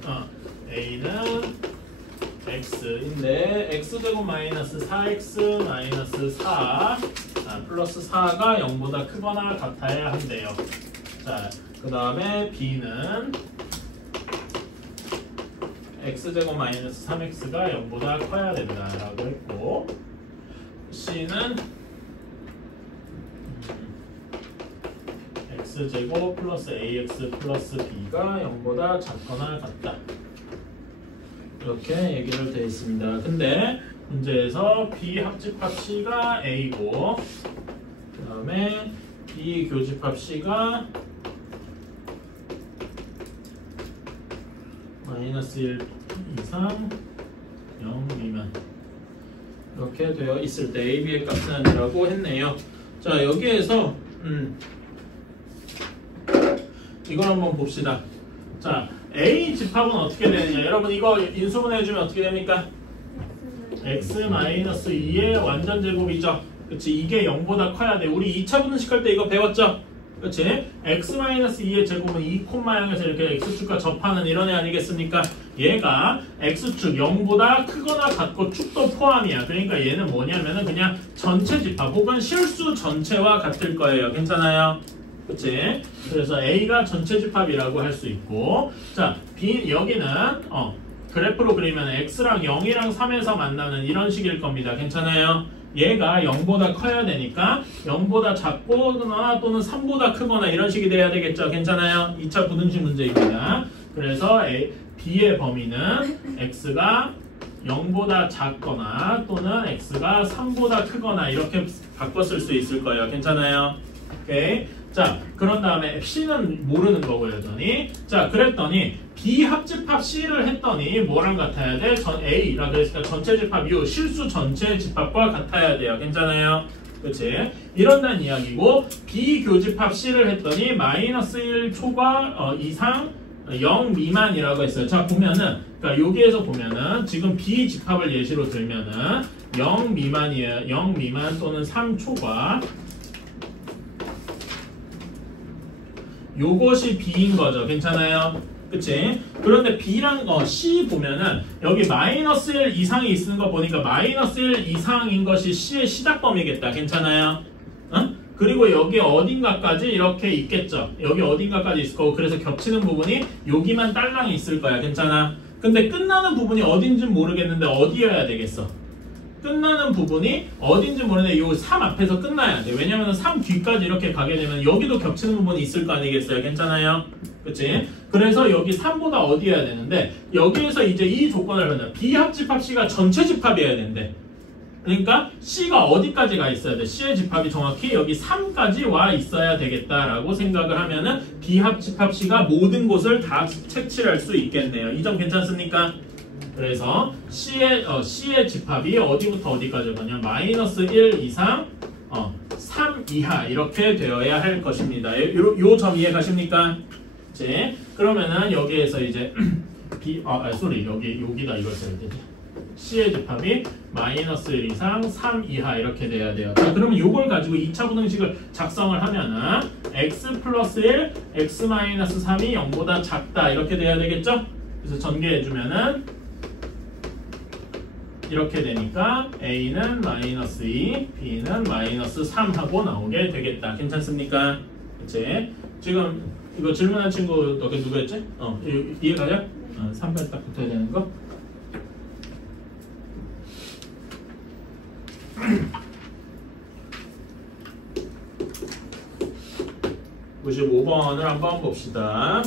X인데 X제곱 마이너스 4X 마이너스 4 플러스 4가 0보다 크거나 같아야 한대요. 자, 그 다음에 B는 X제곱 마이너스 3X가 0보다 커야 된다 라고 했고, C는 X제곱 플러스 AX 플러스 B가 0보다 작거나 같다. 이렇게 얘기를 되어 있습니다. 근데 문제에서 B 합집합 C가 A고, 그 다음에 B 교집합 C가 마이너스 1 이상 0 미만 이렇게 되어 있을 때 A, B의 값은 아니라고 했네요. 자, 여기에서 이걸 한번 봅시다. 자, A 집합은 어떻게 되느냐? 여러분 이거 인수분해해주면 어떻게 됩니까? X-2의 완전 제곱이죠. 그치? 이게 0보다 커야 돼. 우리 2차 분식 할 때 이거 배웠죠? 그치? X-2의 제곱은 2,0에서 이렇게 X축과 접하는 이런 애 아니겠습니까? 얘가 X축 0보다 크거나 같고 축도 포함이야. 그러니까 얘는 뭐냐면은 그냥 전체 집합 혹은 실수 전체와 같을 거예요. 괜찮아요? 그치? 그래서 A가 전체 집합이라고 할 수 있고, 자, B 여기는 그래프로 그리면 X랑 0이랑 3에서 만나는 이런 식일 겁니다. 괜찮아요? 얘가 0보다 커야 되니까 0보다 작거나 또는 3보다 크거나 이런 식이 돼야 되겠죠. 괜찮아요? 2차 부등식 문제입니다. 그래서 B의 범위는 X가 0보다 작거나 또는 X가 3보다 크거나 이렇게 바꿔 쓸 수 있을 거예요. 괜찮아요? 오케이. 자, 그런 다음에 C는 모르는 거고요, 여전히. 자, 그랬더니 B 합집합 C를 했더니 뭐랑 같아야 돼? A라 그랬으니까 전체 집합 U, 실수 전체 집합과 같아야 돼요. 괜찮아요? 그치? 이런다는 이야기고, B 교집합 C를 했더니 마이너스 1 초과 이상 0 미만이라고 했어요. 자, 보면은, 그러니까 여기에서 보면은 지금 B 집합을 예시로 들면은 0 미만이에요. 0 미만 또는 3 초과 요것이 B인 거죠. 괜찮아요? 그치? 그런데 B랑 C 보면은 여기 마이너스 1 이상이 있는 거 보니까 마이너스 1 이상인 것이 C의 시작범위겠다. 괜찮아요? 그리고 여기 어딘가까지 이렇게 있겠죠. 여기 어딘가까지 있을 거고, 그래서 겹치는 부분이 여기만 딸랑 있을 거야. 괜찮아? 근데 끝나는 부분이 어딘지 모르겠는데 어디여야 되겠어? 끝나는 부분이 어딘지 모르는데 이 3 앞에서 끝나야 돼. 왜냐면 3 뒤까지 이렇게 가게 되면 여기도 겹치는 부분이 있을 거 아니겠어요? 괜찮아요? 그치? 그래서 여기 3보다 어디여야 되는데, 여기에서 이제 이 조건을 하면 B 합집합 C가 전체 집합이어야 되는데, 그러니까 C가 어디까지 가 있어야 돼? C의 집합이 정확히 여기 3까지 와 있어야 되겠다라고 생각을 하면은 B 합집합 C가 모든 곳을 다 채취할 수 있겠네요. 이 점 괜찮습니까? 그래서 C의 집합이 어디부터 어디까지 가냐? 마이너스 1 이상 3 이하 이렇게 되어야 할 것입니다. 요 점 이해 가십니까? 이제 그러면은 여기에서 이제 여기다 이걸 써야 되지. C의 집합이 마이너스 1 이상 3 이하 이렇게 돼야 돼요. 자, 그러면 이걸 가지고 2차 부등식을 작성을 하면은 x 플러스 1, x 마이너스 3이 0보다 작다 이렇게 돼야 되겠죠? 그래서 전개해주면은 이렇게 되니까 A는 마이너스 2, B는 마이너스 3 하고 나오게 되겠다. 괜찮습니까? 그치? 지금 이거 질문한 친구 너게 누구였지? 이해가냐? 3번 딱 붙어야 되는 거? 95번을 한번 봅시다.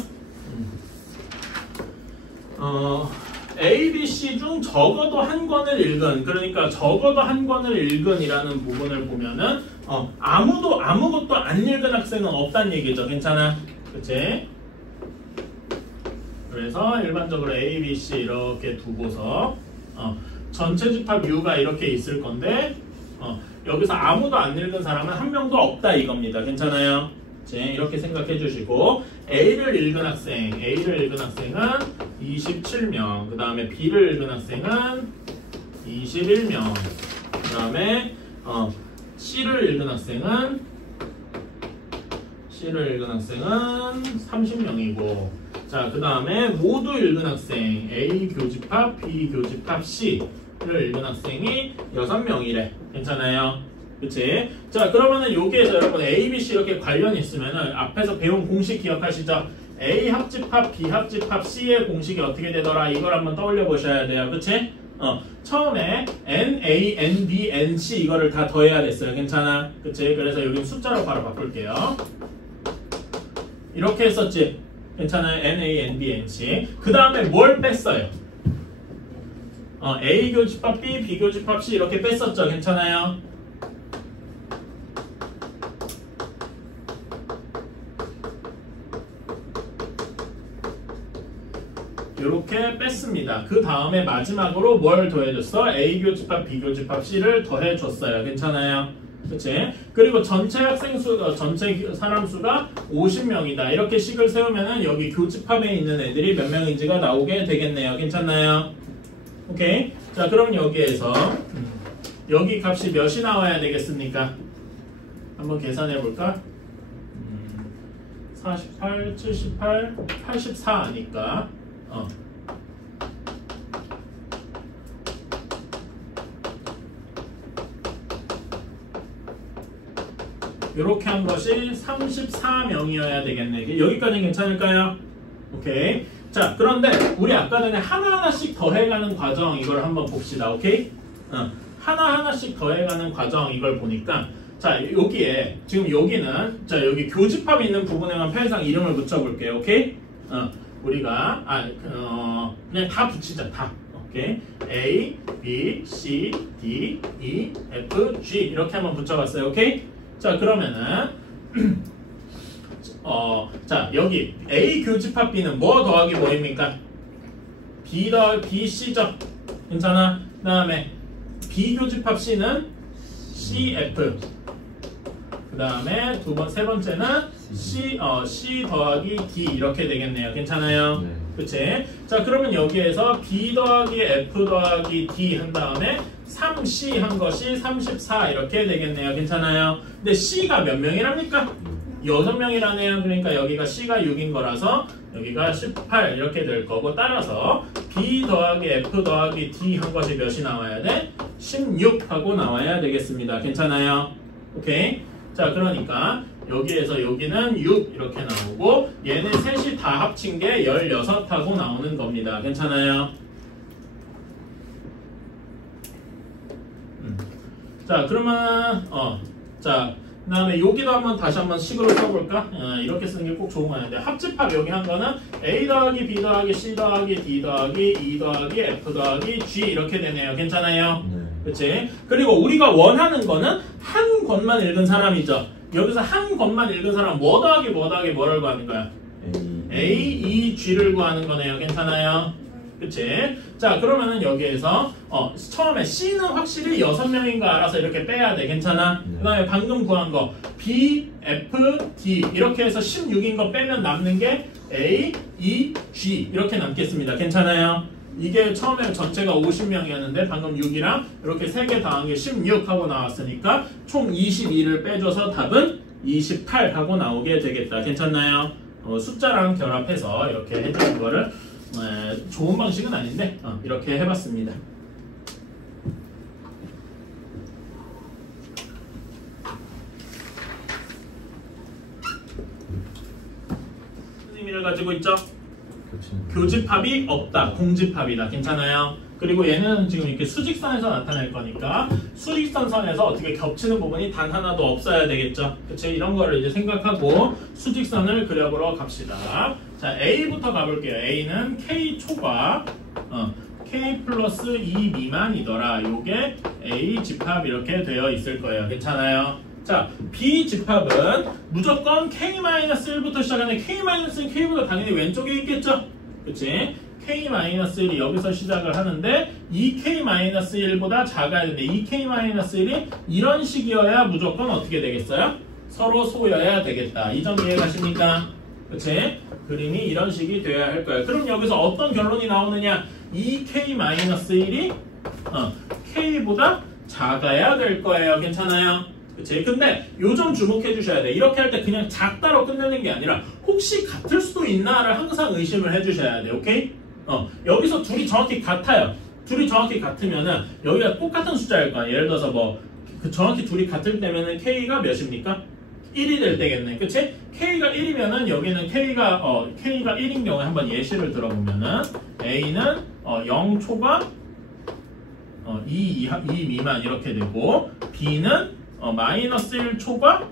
A, B, C 중 적어도 한 권을 읽은, 그러니까 적어도 한 권을 읽은이라는 부분을 보면은 아무것도 안 읽은 학생은 없다는 얘기죠. 괜찮아? 그치? 그래서 일반적으로 A, B, C 이렇게 두고서 전체 집합 U가 이렇게 있을 건데 여기서 아무도 안 읽은 사람은 한 명도 없다 이겁니다. 괜찮아요? 이렇게 생각해 주시고 A를 읽은 학생은 27명, 그 다음에 B를 읽은 학생은 21명, 그 다음에 C를 읽은 학생은 30명이고, 자, 그 다음에 모두 읽은 학생 A 교집합, B 교집합, C를 읽은 학생이 6명이래. 괜찮아요? 그치? 자, 그러면은 여기에서 여러분 A, B, C 이렇게 관련이 있으면은 앞에서 배운 공식 기억하시죠? A 합집합, B 합집합, C의 공식이 어떻게 되더라? 이걸 한번 떠올려 보셔야 돼요. 그치? 처음에 N, A, N, B, N, C 이거를 다 더해야 됐어요. 괜찮아? 그치? 그래서 여기 숫자로 바로 바꿀게요. 이렇게 했었지? 괜찮아요? N, A, N, B, N, C. 그 다음에 뭘 뺐어요? A 교집합 B, B 교집합 C 이렇게 뺐었죠? 괜찮아요? 이렇게 뺐습니다. 그 다음에 마지막으로 뭘 더해줬어? A 교집합, B 교집합, C를 더해줬어요. 괜찮아요? 그치? 그리고 전체 학생 수, 전체 사람 수가 50명이다. 이렇게 식을 세우면은 여기 교집합에 있는 애들이 몇 명인지가 나오게 되겠네요. 괜찮나요? 오케이? 자, 그럼 여기에서 여기 값이 몇이 나와야 되겠습니까? 한번 계산해 볼까? 48, 78, 84니까 이렇게 한 것이 34명이어야 되겠네. 여기까지 괜찮을까요? 오케이. 자, 그런데 우리 아까 전에 하나하나씩 더해가는 과정 이걸 한번 봅시다. 오케이? 하나하나씩 더해가는 과정 이걸 보니까 자, 여기에 지금 여기는 자, 여기 교집합이 있는 부분에만 편의상 이름을 붙여볼게요. 오케이? 우리가 그냥 다 붙이자. 다. 오케이? A, B, C, D, E, F, G 이렇게 한번 붙여봤어요. 오케이? 자, 그러면은 자, 여기 A 교집합 B는 뭐 더하기 뭐입니까? B 더하기 B, C죠? 괜찮아? 그 다음에 B 교집합 C는 C, F. 그 다음에 세 번째는 C 더하기 D 이렇게 되겠네요. 괜찮아요? 네. 그치? 자, 그러면 여기에서 B 더하기 F 더하기 D 한 다음에 3C 한 것이 34 이렇게 되겠네요. 괜찮아요? 근데 C가 몇 명이랍니까? 6명이라네요. 그러니까 여기가 C가 6인 거라서 여기가 18 이렇게 될 거고, 따라서 B 더하기 F 더하기 D 한 것이 몇이 나와야 돼? 16 하고 나와야 되겠습니다. 괜찮아요? 오케이? 자, 그러니까 여기에서 여기는 6 이렇게 나오고 얘네 셋이 다 합친 게 16 하고 나오는 겁니다. 괜찮아요? 자, 그러면 자, 그 다음에 여기도 다시 한번 식으로 써볼까? 이렇게 쓰는 게 꼭 좋은 거 아닌데, 합집합 여기 한 거는 A 더하기 B 더하기 C 더하기 D 더하기 E 더하기 F 더하기 G 이렇게 되네요. 괜찮아요? 네. 그치? 그리고 우리가 원하는 거는 한 권만 읽은 사람이죠. 여기서 한 권만 읽은 사람 뭐 더하기 뭐를 구하는 거야? A, E, G를 구하는 거네요. 괜찮아요? 그치? 자, 그러면은 여기에서 처음에 C는 확실히 6명인 거 알아서 이렇게 빼야 돼. 괜찮아? 그 다음에 방금 구한 거 B, F, D 이렇게 해서 16인 거 빼면 남는 게 A, E, G 이렇게 남겠습니다. 괜찮아요? 이게 처음에 전체가 50명이었는데 방금 6이랑 이렇게 3개 더한 게 16 하고 나왔으니까 총 22를 빼줘서 답은 28 하고 나오게 되겠다. 괜찮나요? 숫자랑 결합해서 이렇게 해주는 거를 좋은 방식은 아닌데 이렇게 해봤습니다. 의미를 가지고 있죠? 교집합이 없다. 공집합이다. 괜찮아요? 그리고 얘는 지금 이렇게 수직선에서 나타낼 거니까 수직선 선에서 어떻게 겹치는 부분이 단 하나도 없어야 되겠죠. 그치? 이런 거를 이제 생각하고 수직선을 그려보러 갑시다. 자, A부터 가볼게요. A는 K 초과 K 플러스 2 미만이더라. 요게 A 집합 이렇게 되어 있을 거예요. 괜찮아요? 자, B 집합은 무조건 K-1부터 시작하는 K-1은 K보다 당연히 왼쪽에 있겠죠? 그치? K-1이 여기서 시작을 하는데 이 K-1보다 작아야 되는데 이 K-1이 이런 식이어야 무조건 어떻게 되겠어요? 서로 소여야 되겠다. 이 점 이해가십니까? 그치? 그림이 이런 식이 되어야 할 거예요. 그럼 여기서 어떤 결론이 나오느냐? 이 K-1이 K보다 작아야 될 거예요. 괜찮아요? 그치? 근데 요 점 주목해 주셔야 돼. 이렇게 할 때 그냥 작다로 끝내는 게 아니라 혹시 같을 수도 있나를 항상 의심을 해 주셔야 돼. 오케이? 여기서 둘이 정확히 같아요. 둘이 정확히 같으면은 여기가 똑같은 숫자일 거야. 예를 들어서 뭐 정확히 둘이 같을 때면은 K가 몇입니까? 1이 될 때겠네. 그치? K가 1이면은 여기는 K가 1인 경우에 한번 예시를 들어보면은 A는 0 초과 2 미만 이렇게 되고 B는 마이너스 1 초과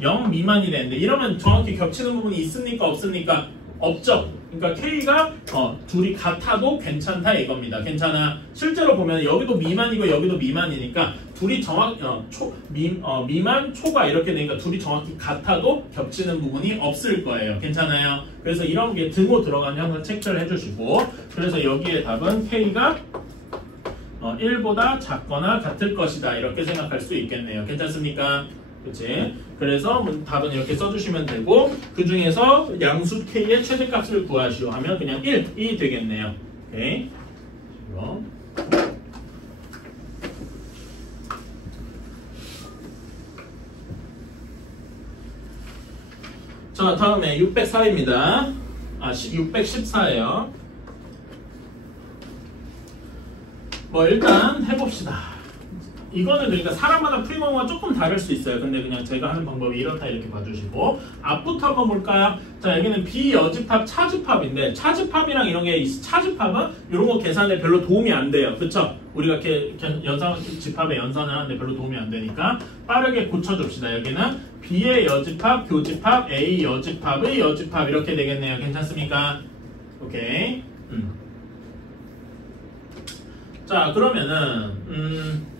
0 미만이 되는데 이러면 정확히 겹치는 부분이 있습니까? 없습니까? 없죠. 그러니까 K가 둘이 같아도 괜찮다 이겁니다. 괜찮아. 실제로 보면 여기도 미만이고 여기도 미만이니까 둘이 미만 초과 이렇게 되니까 둘이 정확히 같아도 겹치는 부분이 없을 거예요. 괜찮아요. 그래서 이런 게 등호 들어가는 항상 체크를 해주시고 그래서 여기에 답은 K가 1보다 작거나 같을 것이다 이렇게 생각할 수 있겠네요. 괜찮습니까? 그치? 그래서 답은 이렇게 써주시면 되고 그 중에서 양수 K의 최대값을 구하시오 하면 그냥 1이 되겠네요. 오케이? 이거. 자, 다음에 604입니다. 614예요. 뭐 일단 해봅시다. 이거는 그러니까 사람마다 프리모가 조금 다를 수 있어요. 근데 그냥 제가 하는 방법이 이렇다 이렇게 봐주시고 앞부터 한번 볼까요? 자, 여기는 비여집합, 차집합인데 차집합이랑 이런 게 차집합은 이런 거 계산에 별로 도움이 안 돼요. 그쵸? 우리가 이렇게 집합에 연산을 하는데 별로 도움이 안 되니까 빠르게 고쳐줍시다. 여기는 B의 여집합, 교집합, A 여집합의 여집합 이렇게 되겠네요. 괜찮습니까? 오케이. 자, 그러면은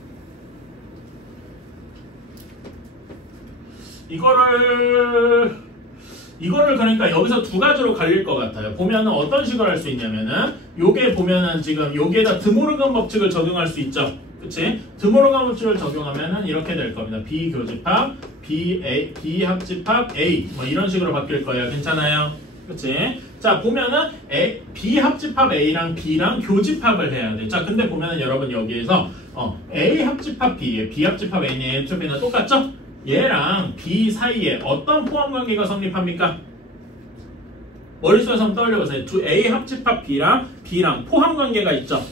이거를 그러니까 여기서 두 가지로 갈릴 것 같아요. 보면은 어떤 식으로 할 수 있냐면은 요게 보면은 지금 여기에다 드모르간 법칙을 적용할 수 있죠. 그치? 드모르간 법칙을 적용하면은 이렇게 될 겁니다. B 교집합, B 합집합, A 뭐 이런 식으로 바뀔 거예요. 괜찮아요? 그치? 자, 보면은 B 합집합 A랑 B랑 교집합을 해야 돼. 자, 근데 보면은 여러분 여기에서 A 합집합 B에 B 합집합 A는 A 합집합 B는 똑같죠? 얘랑 B 사이에 어떤 포함관계가 성립합니까? 머릿속에서 한번 떠올려보세요. A 합집합 B랑 포함관계가 있죠?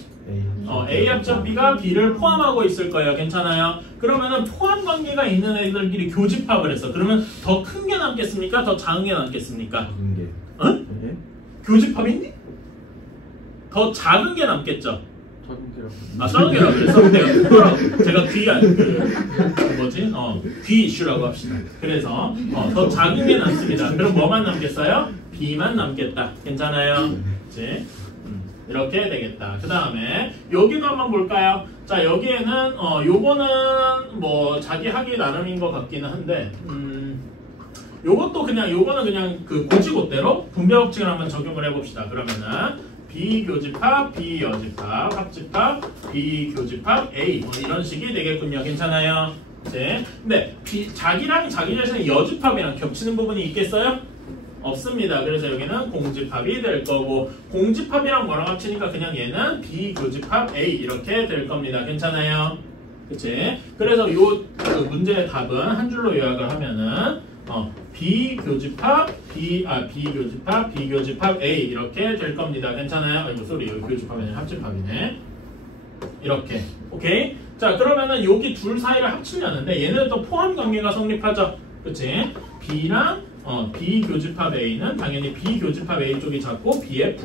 A 합집합 B가 B를 포함하고 있을 거예요. 괜찮아요? 그러면은 포함관계가 있는 애들끼리 교집합을 했어. 그러면 더 큰 게 남겠습니까? 더 작은 게 남겠습니까? 작은 게. 응? 네? 교집합인데? 더 작은 게 남겠죠? 작은 게라고 그래서 제가 귀 이슈라고 합시다. 그래서 더 작은 게 남습니다. 그럼 뭐만 남겠어요? B만 남겠다. 괜찮아요? 그치? 이렇게 되겠다. 그 다음에 여기도 한번 볼까요? 자, 여기에는 요거는 뭐 자기 하기 나름인 것 같기는 한데 요거는 그냥 그 고지고대로 분배법칙을 한번 적용을 해봅시다. 그러면은 비교집합, 비여집합, 합집합, 비교집합, A 뭐 이런 식이 되겠군요. 괜찮아요? 네. 근데 자기랑 자기 자신의 여집합이랑 겹치는 부분이 있겠어요? 없습니다. 그래서 여기는 공집합이 될 거고 공집합이랑 뭐랑 합치니까 그냥 얘는 비교집합 A 이렇게 될 겁니다. 괜찮아요? 그치? 그래서 그 문제의 답은 한 줄로 요약을 하면은 비교집합, 비교집합 A 이렇게 될 겁니다. 괜찮아요? 아이고 소리 여기 교집합이 아니라 합집합이네. 이렇게. 오케이? 자, 그러면은 여기 둘 사이를 합치려는데 얘네는 또 포함 관계가 성립하죠. 그치? B랑 B 교집합 A는 당연히 B 교집합 A 쪽이 작고 B의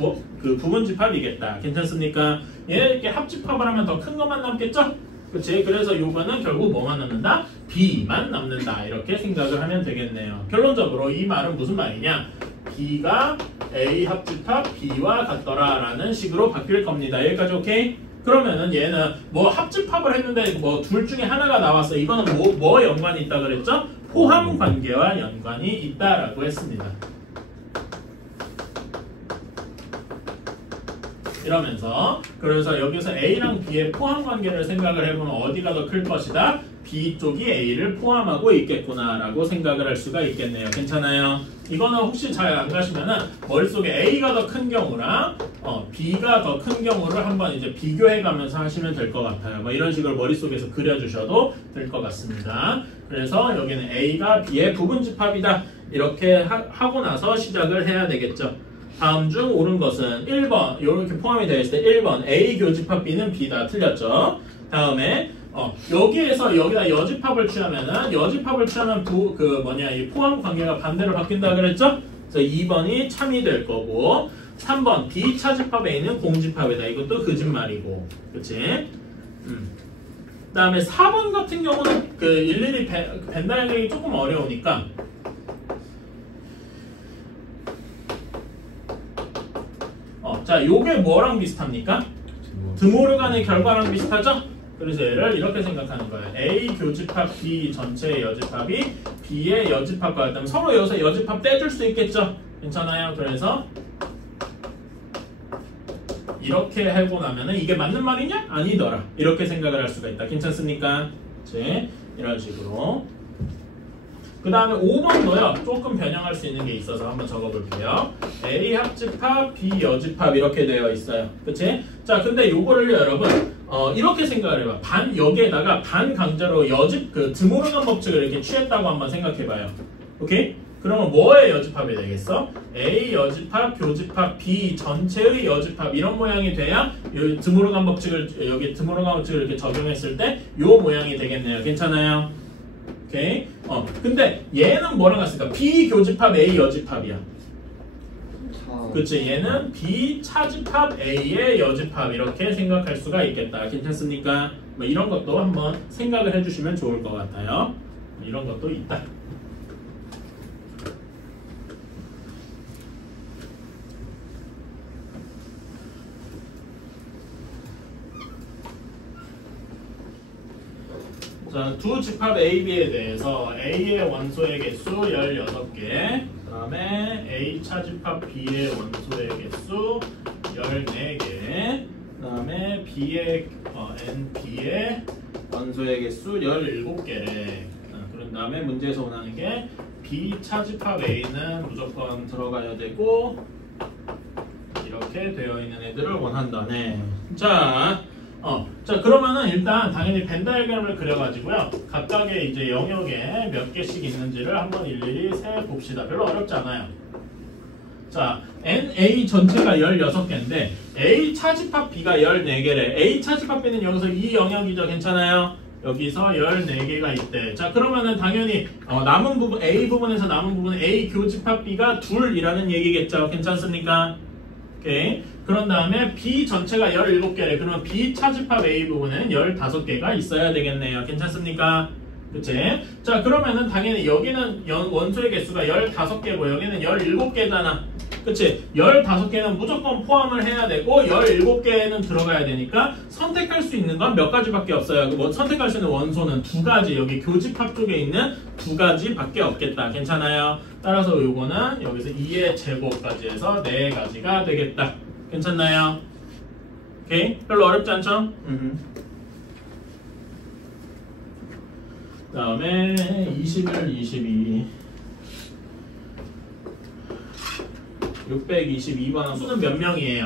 부분집합이겠다. 괜찮습니까? 얘 이렇게 합집합을 하면 더 큰 것만 남겠죠? 그치? 그래서 요거는 결국 뭐만 남는다? B만 남는다. 이렇게 생각을 하면 되겠네요. 결론적으로 이 말은 무슨 말이냐? B가 A 합집합 B와 같더라 라는 식으로 바뀔 겁니다. 여기까지 오케이? 그러면은 얘는 뭐 합집합을 했는데 뭐 둘 중에 하나가 나왔어. 이거는 뭐 연관이 있다 그랬죠? 포함 관계와 연관이 있다라고 했습니다. 이러면서 그래서 여기서 A랑 B의 포함 관계를 생각을 해보면 어디가 더 클 것이다? B 쪽이 A를 포함하고 있겠구나 라고 생각을 할 수가 있겠네요. 괜찮아요? 이거는 혹시 잘 안 가시면은 머릿속에 A가 더 큰 경우랑 B가 더 큰 경우를 한번 이제 비교해 가면서 하시면 될 것 같아요. 뭐 이런 식으로 머릿속에서 그려주셔도 될 것 같습니다. 그래서 여기는 A가 B의 부분집합이다. 이렇게 하고 나서 시작을 해야 되겠죠. 다음 중 옳은 것은 1번 이렇게 포함이 되어 있을 때 1번 A 교집합 B는 B다. 틀렸죠. 다음에 여기에서 여기다 여집합을 취하면은 이 포함 관계가 반대로 바뀐다 그랬죠? 그래서 2번이 참이 될 거고 3번 B 차집합 A는 공집합이다. 이것도 거짓말이고, 그치? 그다음에 4번 같은 경우는 일일이 벤다이어그램이 조금 어려우니까 자, 요게 뭐랑 비슷합니까? 드모르간의 결과랑 비슷하죠? 그래서 얘를 이렇게 생각하는 거예요. A 교집합 B 전체의 여집합이 B의 여집합과 같다면 서로 여기서 여집합 떼줄 수 있겠죠? 괜찮아요? 그래서 이렇게 하고 나면은 이게 맞는 말이냐? 아니더라. 이렇게 생각을 할 수가 있다. 괜찮습니까? 그치? 이런 식으로. 그 다음에 5번도요. 조금 변형할 수 있는 게 있어서 한번 적어볼게요. A 합집합, B 여집합 이렇게 되어 있어요. 그치? 자, 근데 요거를 여러분 이렇게 생각을 해봐. 여기에다가 반강제로 드모르간 법칙을 이렇게 취했다고 한번 생각해봐요. 오케이? 그러면 뭐의 여집합이 되겠어? A 여집합, 교집합, B 전체의 여집합 이런 모양이 돼야 드모르간 법칙을 이렇게 적용했을 때 요 모양이 되겠네요. 괜찮아요? 오케이? 근데 얘는 뭐랑 같습니까? B 교집합 A 여집합이야. 그치? 얘는 B 차집합 A의 여집합 이렇게 생각할 수가 있겠다. 괜찮습니까? 뭐 이런 것도 한번 생각을 해주시면 좋을 것 같아요. 이런 것도 있다. 자, 두 집합 A, B에 대해서 A의 원소의 개수 16개, 그 다음에 A 차집합 B의 원소의 개수 14개, 그 다음에 B의 NB의 원소의 개수 17개래. 그런 다음에 문제에서 원하는 게 B 차집합 A는 무조건 들어가야 되고 이렇게 되어 있는 애들을 원한다네. 자, 그러면은 일단 당연히 벤 다이어그램을 그려가지고요. 각각의 이제 영역에 몇 개씩 있는지를 한번 일일이 세 봅시다. 별로 어렵지 않아요. 자, NA 전체가 16개인데 A 차집합 B가 14개래. A 차집합 B는 여기서 이 영역이죠. 괜찮아요? 여기서 14개가 있대. 자, 그러면은 당연히 남은 부분 A 부분에서 남은 부분은 A 교집합 B가 둘이라는 얘기겠죠. 괜찮습니까? 오케이. 그런 다음에 B 전체가 17개래. 그러면 B 차집합 A 부분에는 15개가 있어야 되겠네요. 괜찮습니까? 그치? 자, 그러면은 당연히 여기는 원소의 개수가 15개고 여기는 17개잖아. 그치? 15개는 무조건 포함을 해야 되고 17개는 들어가야 되니까 선택할 수 있는 건 몇 가지밖에 없어요. 선택할 수 있는 원소는 2가지. 여기 교집합 쪽에 있는 2가지밖에 없겠다. 괜찮아요? 따라서 요거는 여기서 2의 제곱까지 해서 4가지가 되겠다. 괜찮나요? 오케이? 별로 어렵지 않죠? 그 다음에 21, 22 622번 수는 몇 명이에요?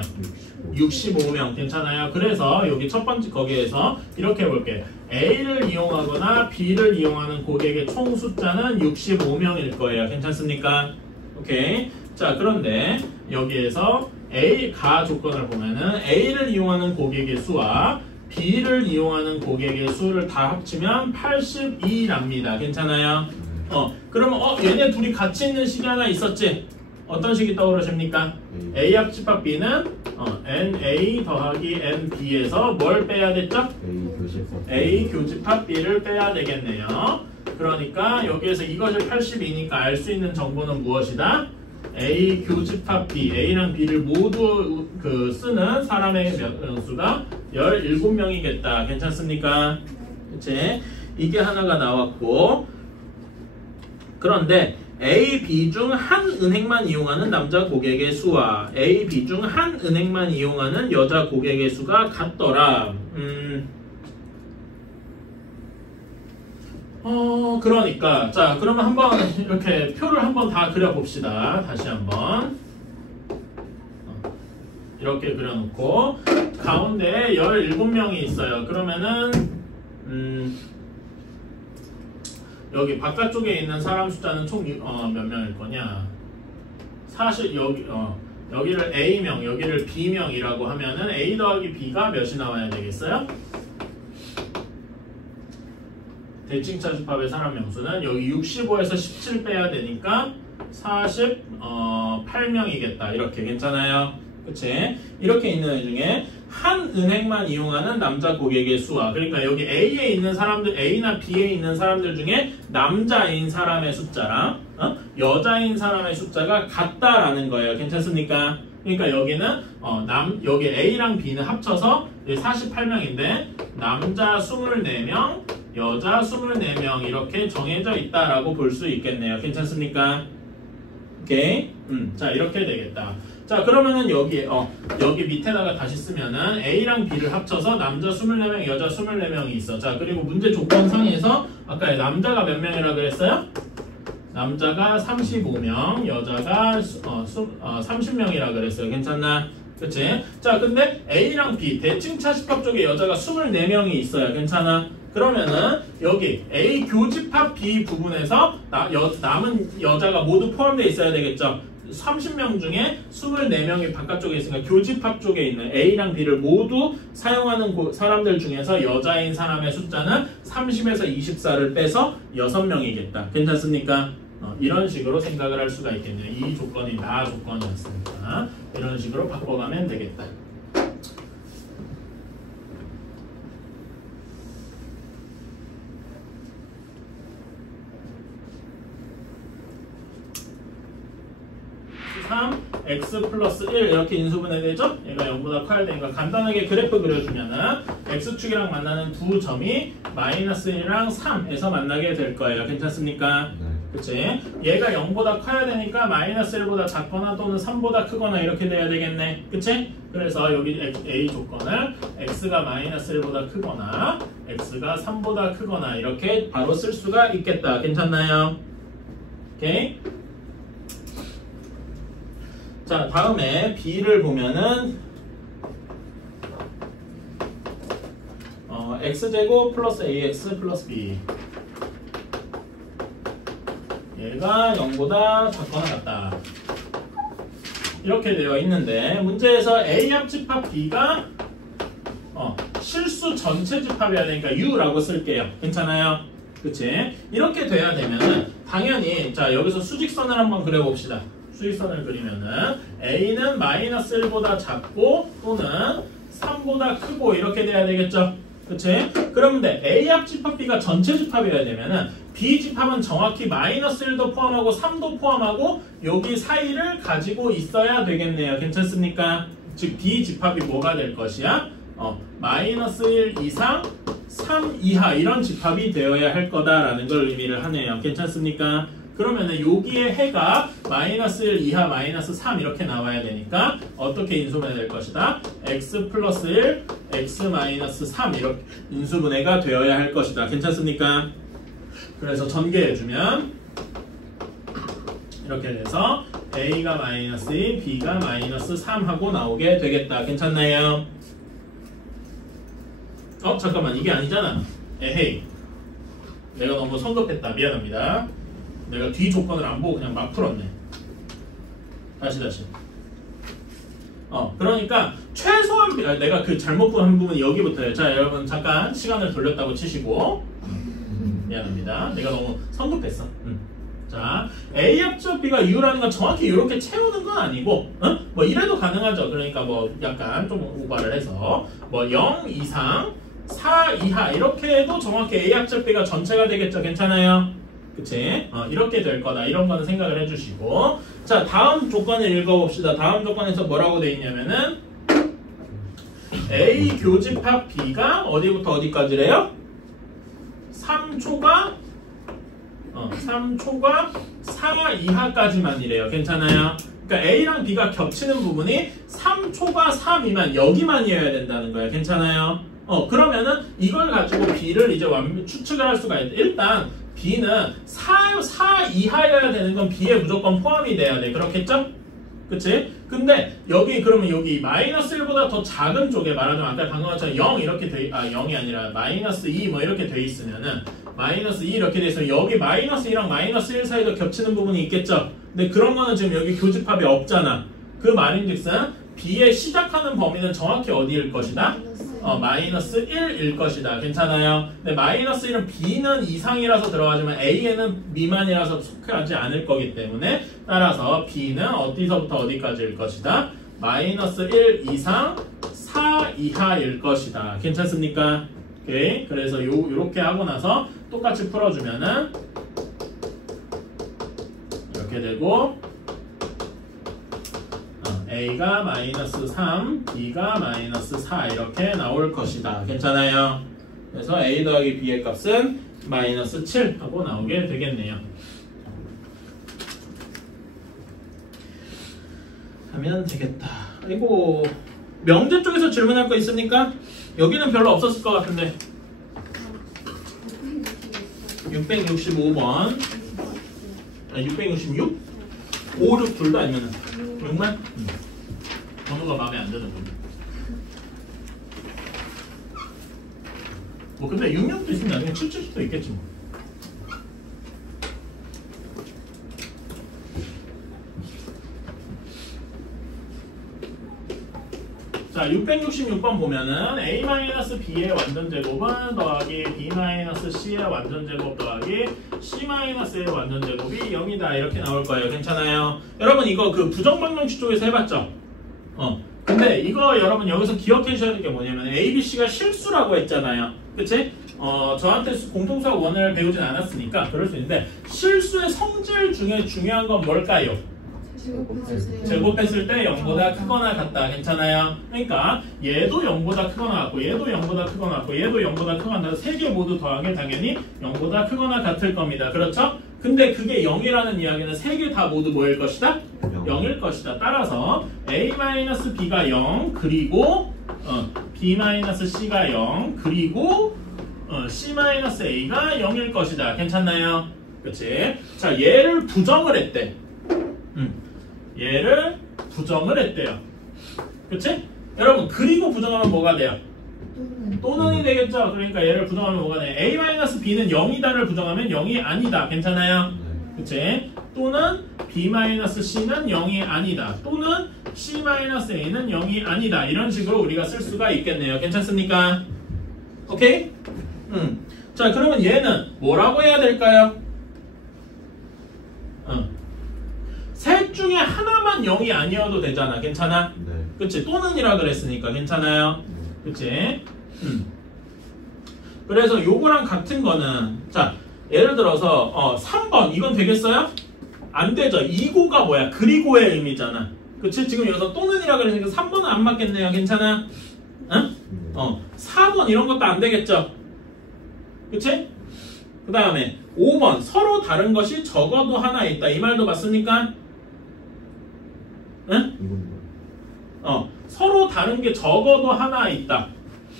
65명. 괜찮아요? 그래서 여기 첫 번째 거기에서 이렇게 해볼게. A를 이용하거나 B를 이용하는 고객의 총 숫자는 65명일 거예요. 괜찮습니까? 오케이. 자, 그런데 여기에서 A가 조건을 보면은 A를 이용하는 고객의 수와 B를 이용하는 고객의 수를 다 합치면 82랍니다. 괜찮아요? 그러면 얘네 둘이 같이 있는 식이 하나 있었지? 어떤 식이 떠오르십니까? A 합집합 B는 NA 더하기 NB에서 뭘 빼야 됐죠? A 교집합 B를 빼야 되겠네요. 그러니까 여기에서 이것이 82니까 알 수 있는 정보는 무엇이다? A 교집합 B, A랑 B를 모두 쓰는 사람의 수가 17명이겠다. 괜찮습니까? 그치? 이게 하나가 나왔고, 그런데 A, B 중 한 은행만 이용하는 남자 고객의 수와 A, B 중 한 은행만 이용하는 여자 고객의 수가 같더라. 그러니까 자, 그러면 한번 이렇게 표를 한번 다 그려봅시다. 다시 한번 이렇게 그려놓고 가운데 17명이 있어요. 그러면은 여기 바깥쪽에 있는 사람 숫자는 총 몇 명일 거냐? 사실 여기를 A명, 여기를 B명이라고 하면은 A 더하기 B가 몇이 나와야 되겠어요? 대칭차 집합의 사람 명수는 여기 65에서 17 빼야 되니까 48명이겠다. 이렇게 괜찮아요? 그치? 이렇게 있는 애 중에 한 은행만 이용하는 남자 고객의 수와, 그러니까 여기 A에 있는 사람들, A나 B에 있는 사람들 중에 남자인 사람의 숫자랑 여자인 사람의 숫자가 같다라는 거예요. 괜찮습니까? 그러니까 여기는 여기 A랑 B는 합쳐서 48명인데 남자 24명, 여자 24명 이렇게 정해져 있다라고 볼 수 있겠네요. 괜찮습니까? 오케이? 자, 이렇게 되겠다. 자, 그러면은 여기 밑에다가 다시 쓰면은 A랑 B를 합쳐서 남자 24명, 여자 24명이 있어. 자, 그리고 문제 조건상에서 아까 남자가 몇 명이라 그랬어요? 남자가 35명, 여자가 30명이라 그랬어요. 괜찮나? 그치? 자, 근데 A랑 B, 대칭차 집합 쪽에 여자가 24명이 있어요. 괜찮아? 그러면은 여기 A 교집합 B 부분에서 남은 여자가 모두 포함되어 있어야 되겠죠? 30명 중에 24명이 바깥쪽에 있으니까 교집합 쪽에 있는 A랑 B를 모두 사용하는 사람들 중에서 여자인 사람의 숫자는 30에서 24를 빼서 6명이겠다. 괜찮습니까? 이런 식으로 생각을 할 수가 있겠네요. 이 조건이 나 조건이었으니까 이런 식으로 바꿔가면 되겠다. x 플러스 1 이렇게 인수분해 되죠? 얘가 0보다 커야 되니까 간단하게 그래프 그려주면은 x축이랑 만나는 두 점이 마이너스 1이랑 3에서 만나게 될 거예요. 괜찮습니까? 그치? 얘가 0보다 커야 되니까 마이너스 1보다 작거나 또는 3보다 크거나 이렇게 돼야 되겠네. 그치? 그래서 여기 A 조건을 x가 마이너스 1보다 크거나 x가 3보다 크거나 이렇게 바로 쓸 수가 있겠다. 괜찮나요? 오케이? 자, 다음에 B를 보면은 x제곱 플러스 ax 플러스 b, 얘가 0보다 작거나 같다 이렇게 되어 있는데, 문제에서 A 합집합 B가 실수 전체 집합이어야 되니까 U라고 쓸게요. 괜찮아요? 그치? 이렇게 돼야 되면은 당연히 자, 여기서 수직선을 한번 그려봅시다. 수직선을 그리면은 A는 마이너스 1보다 작고 또는 3보다 크고 이렇게 돼야 되겠죠? 그치? 그런데 A 합집합 B가 전체 집합이어야 되면은 B 집합은 정확히 마이너스 1도 포함하고 3도 포함하고 여기 사이를 가지고 있어야 되겠네요. 괜찮습니까? 즉 B 집합이 뭐가 될 것이야? 마이너스 1 이상 3 이하 이런 집합이 되어야 할 거다라는 걸 의미를 하네요. 괜찮습니까? 그러면은 여기에 해가 마이너스 1 이하 마이너스 3 이렇게 나와야 되니까 어떻게 인수분해 될 것이다? x 플러스 1, x 마이너스 3 이렇게 인수분해가 되어야 할 것이다. 괜찮습니까? 그래서 전개해주면 이렇게 돼서 a가 마이너스 2, b가 마이너스 3 하고 나오게 되겠다. 괜찮나요? 잠깐만, 이게 아니잖아. 에헤이, 내가 너무 성급했다. 미안합니다. 내가 뒤 조건을 안 보고 그냥 막 풀었네. 다시. 그러니까 최소한 내가 그 잘못 본 부분이 여기부터예요. 자, 여러분 잠깐 시간을 돌렸다고 치시고 미안합니다. 내가 너무 성급했어. 자, A 합쳐 B가 U라는 건 정확히 이렇게 채우는 건 아니고, 뭐 이래도 가능하죠. 그러니까 뭐 약간 좀 오바를 해서 뭐 0 이상, 4 이하 이렇게 해도 정확히 A 합쳐 B가 전체가 되겠죠. 괜찮아요? 그치? 이렇게 될 거다. 이런 거는 생각을 해주시고. 자, 다음 조건을 읽어봅시다. 다음 조건에서 뭐라고 돼 있냐면은 A 교집합 B가 어디부터 어디까지래요? 3초가 4 이하까지만이래요. 괜찮아요? 그러니까 A랑 B가 겹치는 부분이 3초가 4 미만 여기만이어야 된다는 거예요. 괜찮아요? 그러면은 이걸 가지고 B를 이제 추측을 할 수가 있는데 일단 B는 4 이하여야 되는 건 B에 무조건 포함이 돼야 돼. 그렇겠죠? 그치? 근데 그러면 여기 마이너스 1보다 더 작은 쪽에 말하자면 아까 방금 것처럼 0 이렇게 0이 아니라 마이너스 2 뭐 이렇게 돼 있으면은 마이너스 2 이렇게 돼 있으면 여기 마이너스 2랑 마이너스 1 사이도 겹치는 부분이 있겠죠? 근데 그런 거는 지금 여기 교집합이 없잖아. 그 말인즉슨 B의 시작하는 범위는 정확히 어디일 것이다? 마이너스 1일 것이다. 괜찮아요? 근데 마이너스 1은 B는 이상이라서 들어가지만 A에는 미만이라서 속하지 않을 거기 때문에 따라서 B는 어디서부터 어디까지일 것이다? 마이너스 1 이상 4 이하일 것이다. 괜찮습니까? 오케이. 그래서 요렇게 하고 나서 똑같이 풀어주면은 이렇게 되고 A가 마이너스 3, B가 마이너스 4 이렇게 나올 것이다. 괜찮아요? 그래서 A 더하기 B의 값은 마이너스 7 하고 나오게 되겠네요. 하면 되겠다. 아이고, 명제 쪽에서 질문할 거 있습니까? 여기는 별로 없었을 것 같은데. 665번 666? 5, 6 둘 다 아니면 6만? 번호가 마음에 안 드는 거. 뭐 근데 66도 있으면 나중에 77수도 있겠지 뭐. 자, 666번 보면은 A-B의 완전제곱은 더하기 B-C의 완전제곱 더하기 C-의 완전제곱이 0이다. 이렇게 나올 거예요. 괜찮아요? 여러분 이거 그 부정방정식 쪽에서 해봤죠? 근데 이거 여러분 여기서 기억해 주셔야 될 게 뭐냐면 A, B, C가 실수라고 했잖아요. 그치? 저한테 공통수학 1을 배우진 않았으니까 그럴 수 있는데 실수의 성질 중에 중요한 건 뭘까요? 제곱했을 때 0보다 크거나 같다. 괜찮아요? 그러니까 얘도 0보다 크거나 같고 얘도 0보다 크거나 같고 얘도 0보다 크거나 같고 세 개 모두 더하면 당연히 0보다 크거나 같을 겁니다. 그렇죠? 근데 그게 0이라는 이야기는 세 개 다 모두 뭐일 것이다? 0일 것이다. 따라서 A-B가 0 그리고 B-C가 0 그리고 C-A가 0일 것이다. 괜찮나요? 그치? 자, 얘를 부정을 했대. 얘를 부정을 했대요. 그치? 여러분 그리고 부정하면 뭐가 돼요? 또는이 되겠죠? 그러니까 얘를 부정하면 뭐가 돼? A-B는 0이다를 부정하면 0이 아니다. 괜찮아요? 그치? 또는 B-C는 0이 아니다. 또는 C-A는 0이 아니다. 이런 식으로 우리가 쓸 수가 있겠네요. 괜찮습니까? 오케이? 자, 그러면 얘는 뭐라고 해야 될까요? 셋 중에 하나만 0이 아니어도 되잖아. 괜찮아? 네. 그치? 또는이라 그랬으니까 괜찮아요? 그치? 그래서 요거랑 같은 거는 자, 예를 들어서 3번 이건 되겠어요? 안 되죠. 이고가 뭐야? 그리고의 의미잖아. 그치? 지금 여기서 또는이라 그랬으니까 3번은 안 맞겠네요. 괜찮아? 응? 4번 이런 것도 안 되겠죠? 그치? 그 다음에 5번 서로 다른 것이 적어도 하나 있다. 이 말도 맞습니까? 응? 서로 다른 게 적어도 하나 있다.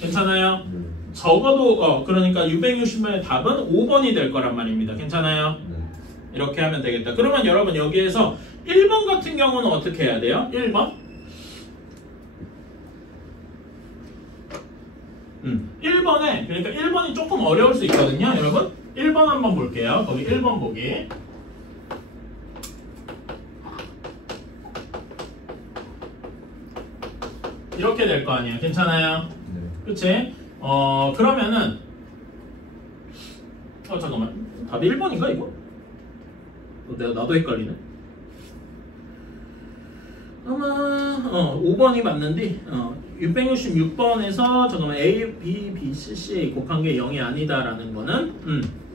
괜찮아요? 적어도 그러니까 660번의 답은 5번이 될 거란 말입니다. 괜찮아요? 이렇게 하면 되겠다. 그러면 여러분 여기에서 1번 같은 경우는 어떻게 해야 돼요? 1번? 1번에 그러니까 1번이 조금 어려울 수 있거든요. 여러분 1번 한번 볼게요. 거기 1번 보기. 이렇게 될 거 아니에요. 괜찮아요? 그치? 그러면은 잠깐만 답이 1번인가 이거? 나도 헷갈리네. 아마 5번이 맞는데 666번에서 잠깐만 A, B, B, C, C 곱한 게 0이 아니다라는 거는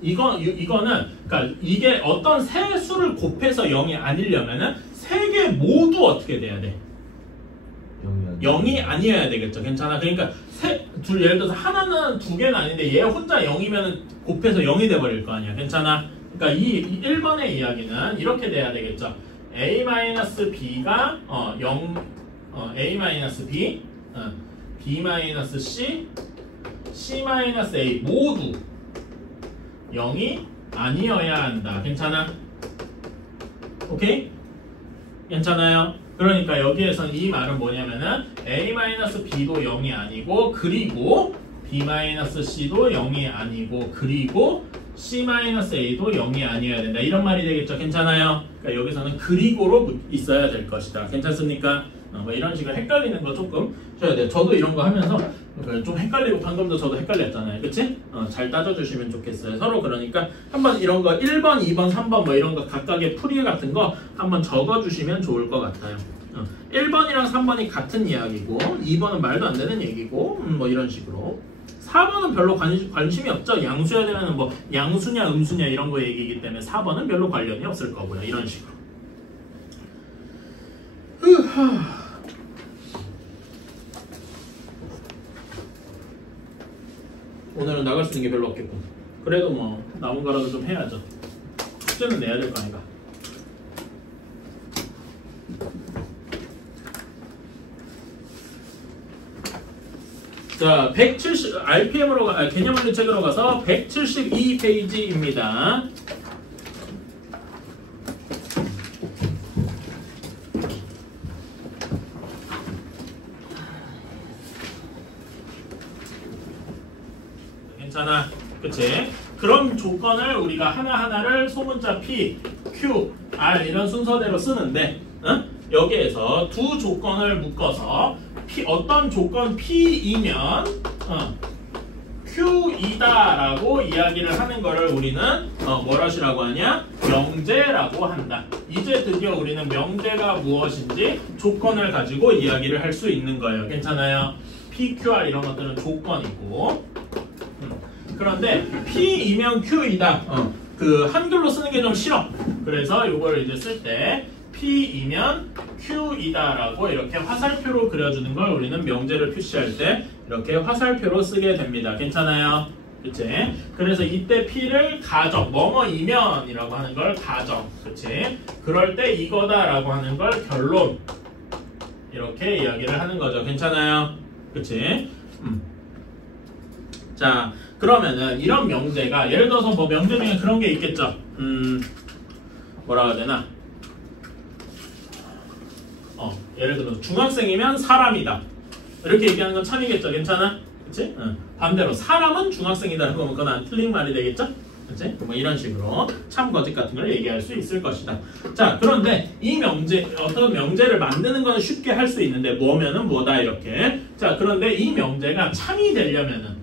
이거는 그러니까 이게 어떤 세 수를 곱해서 0이 아니려면은 세 개 모두 어떻게 돼야 돼? 0이 아니어야 되겠죠. 괜찮아. 그러니까 예를 들어서 하나는 두 개는 아닌데 얘 혼자 0이면 곱해서 0이 돼버릴 거 아니야. 괜찮아. 그러니까 이 1번의 이야기는 이렇게 돼야 되겠죠. A-B가 A-B, B-C, C-A 모두 0이 아니어야 한다. 괜찮아? 오케이? 괜찮아요? 그러니까 여기에선 이 말은 뭐냐면은 A-B도 0이 아니고 그리고 B-C도 0이 아니고 그리고 C-A도 0이 아니어야 된다. 이런 말이 되겠죠. 괜찮아요? 그러니까 여기서는 그리고로 있어야 될 것이다. 괜찮습니까? 뭐 이런 식으로 헷갈리는 거 조금 줘야 돼요. 저도 이런 거 하면서 좀 헷갈리고 방금도 저도 헷갈렸잖아요. 그치? 잘 따져주시면 좋겠어요. 서로 그러니까 한번 이런 거 1번, 2번, 3번 뭐 이런 거 각각의 풀이 같은 거 한번 적어주시면 좋을 것 같아요. 1번이랑 3번이 같은 이야기고 2번은 말도 안 되는 얘기고 뭐 이런 식으로 4번은 별로 관심이 없죠. 양수해야 되는 뭐 양수냐 음수냐 이런 거 얘기이기 때문에 4번은 별로 관련이 없을 거고요. 이런 식으로. 오늘은 나갈 수 있는 게 별로 없겠군. 그래도 뭐 남은 거라도 좀 해야죠. 숙제는 내야 될 거 아닌가. 자, 170 RPM으로 개념원리 책으로 가서 172페이지입니다. 괜찮아, 그치? 그런 조건을 우리가 하나하나를 소문자 P, Q, R 이런 순서대로 쓰는데, 여기에서 두 조건을 묶어서 어떤 조건 P이면 Q이다라고 이야기를 하는 거를 우리는 뭐라시라고 하냐? 명제라고 한다. 이제 드디어 우리는 명제가 무엇인지 조건을 가지고 이야기를 할 수 있는 거예요. 괜찮아요? P, Q, R 이런 것들은 조건이고 그런데 P이면 Q이다. 그 한글로 쓰는 게 좀 싫어. 그래서 이걸 이제 쓸 때 P이면 Q이다라고 이렇게 화살표로 그려주는 걸 우리는 명제를 표시할 때 이렇게 화살표로 쓰게 됩니다. 괜찮아요? 그치? 그래서 이때 P를 가정, 뭐뭐이면이라고 하는 걸 가정. 그치? 그럴 때 이거다라고 하는 걸 결론. 이렇게 이야기를 하는 거죠. 괜찮아요? 그치? 자, 그러면은 이런 명제가 예를 들어서 뭐 명제 중에 그런 게 있겠죠. 뭐라 해야 되나? 예를 들어 중학생이면 사람이다. 이렇게 얘기하는 건 참이겠죠. 괜찮아? 그치? 반대로 사람은 중학생이다. 그러면 그건 안 틀린 말이 되겠죠? 그치? 뭐 이런 식으로 참 거짓 같은 걸 얘기할 수 있을 것이다. 자, 그런데 이 명제, 어떤 명제를 만드는 건 쉽게 할 수 있는데 뭐면은 뭐다 이렇게. 자, 그런데 이 명제가 참이 되려면은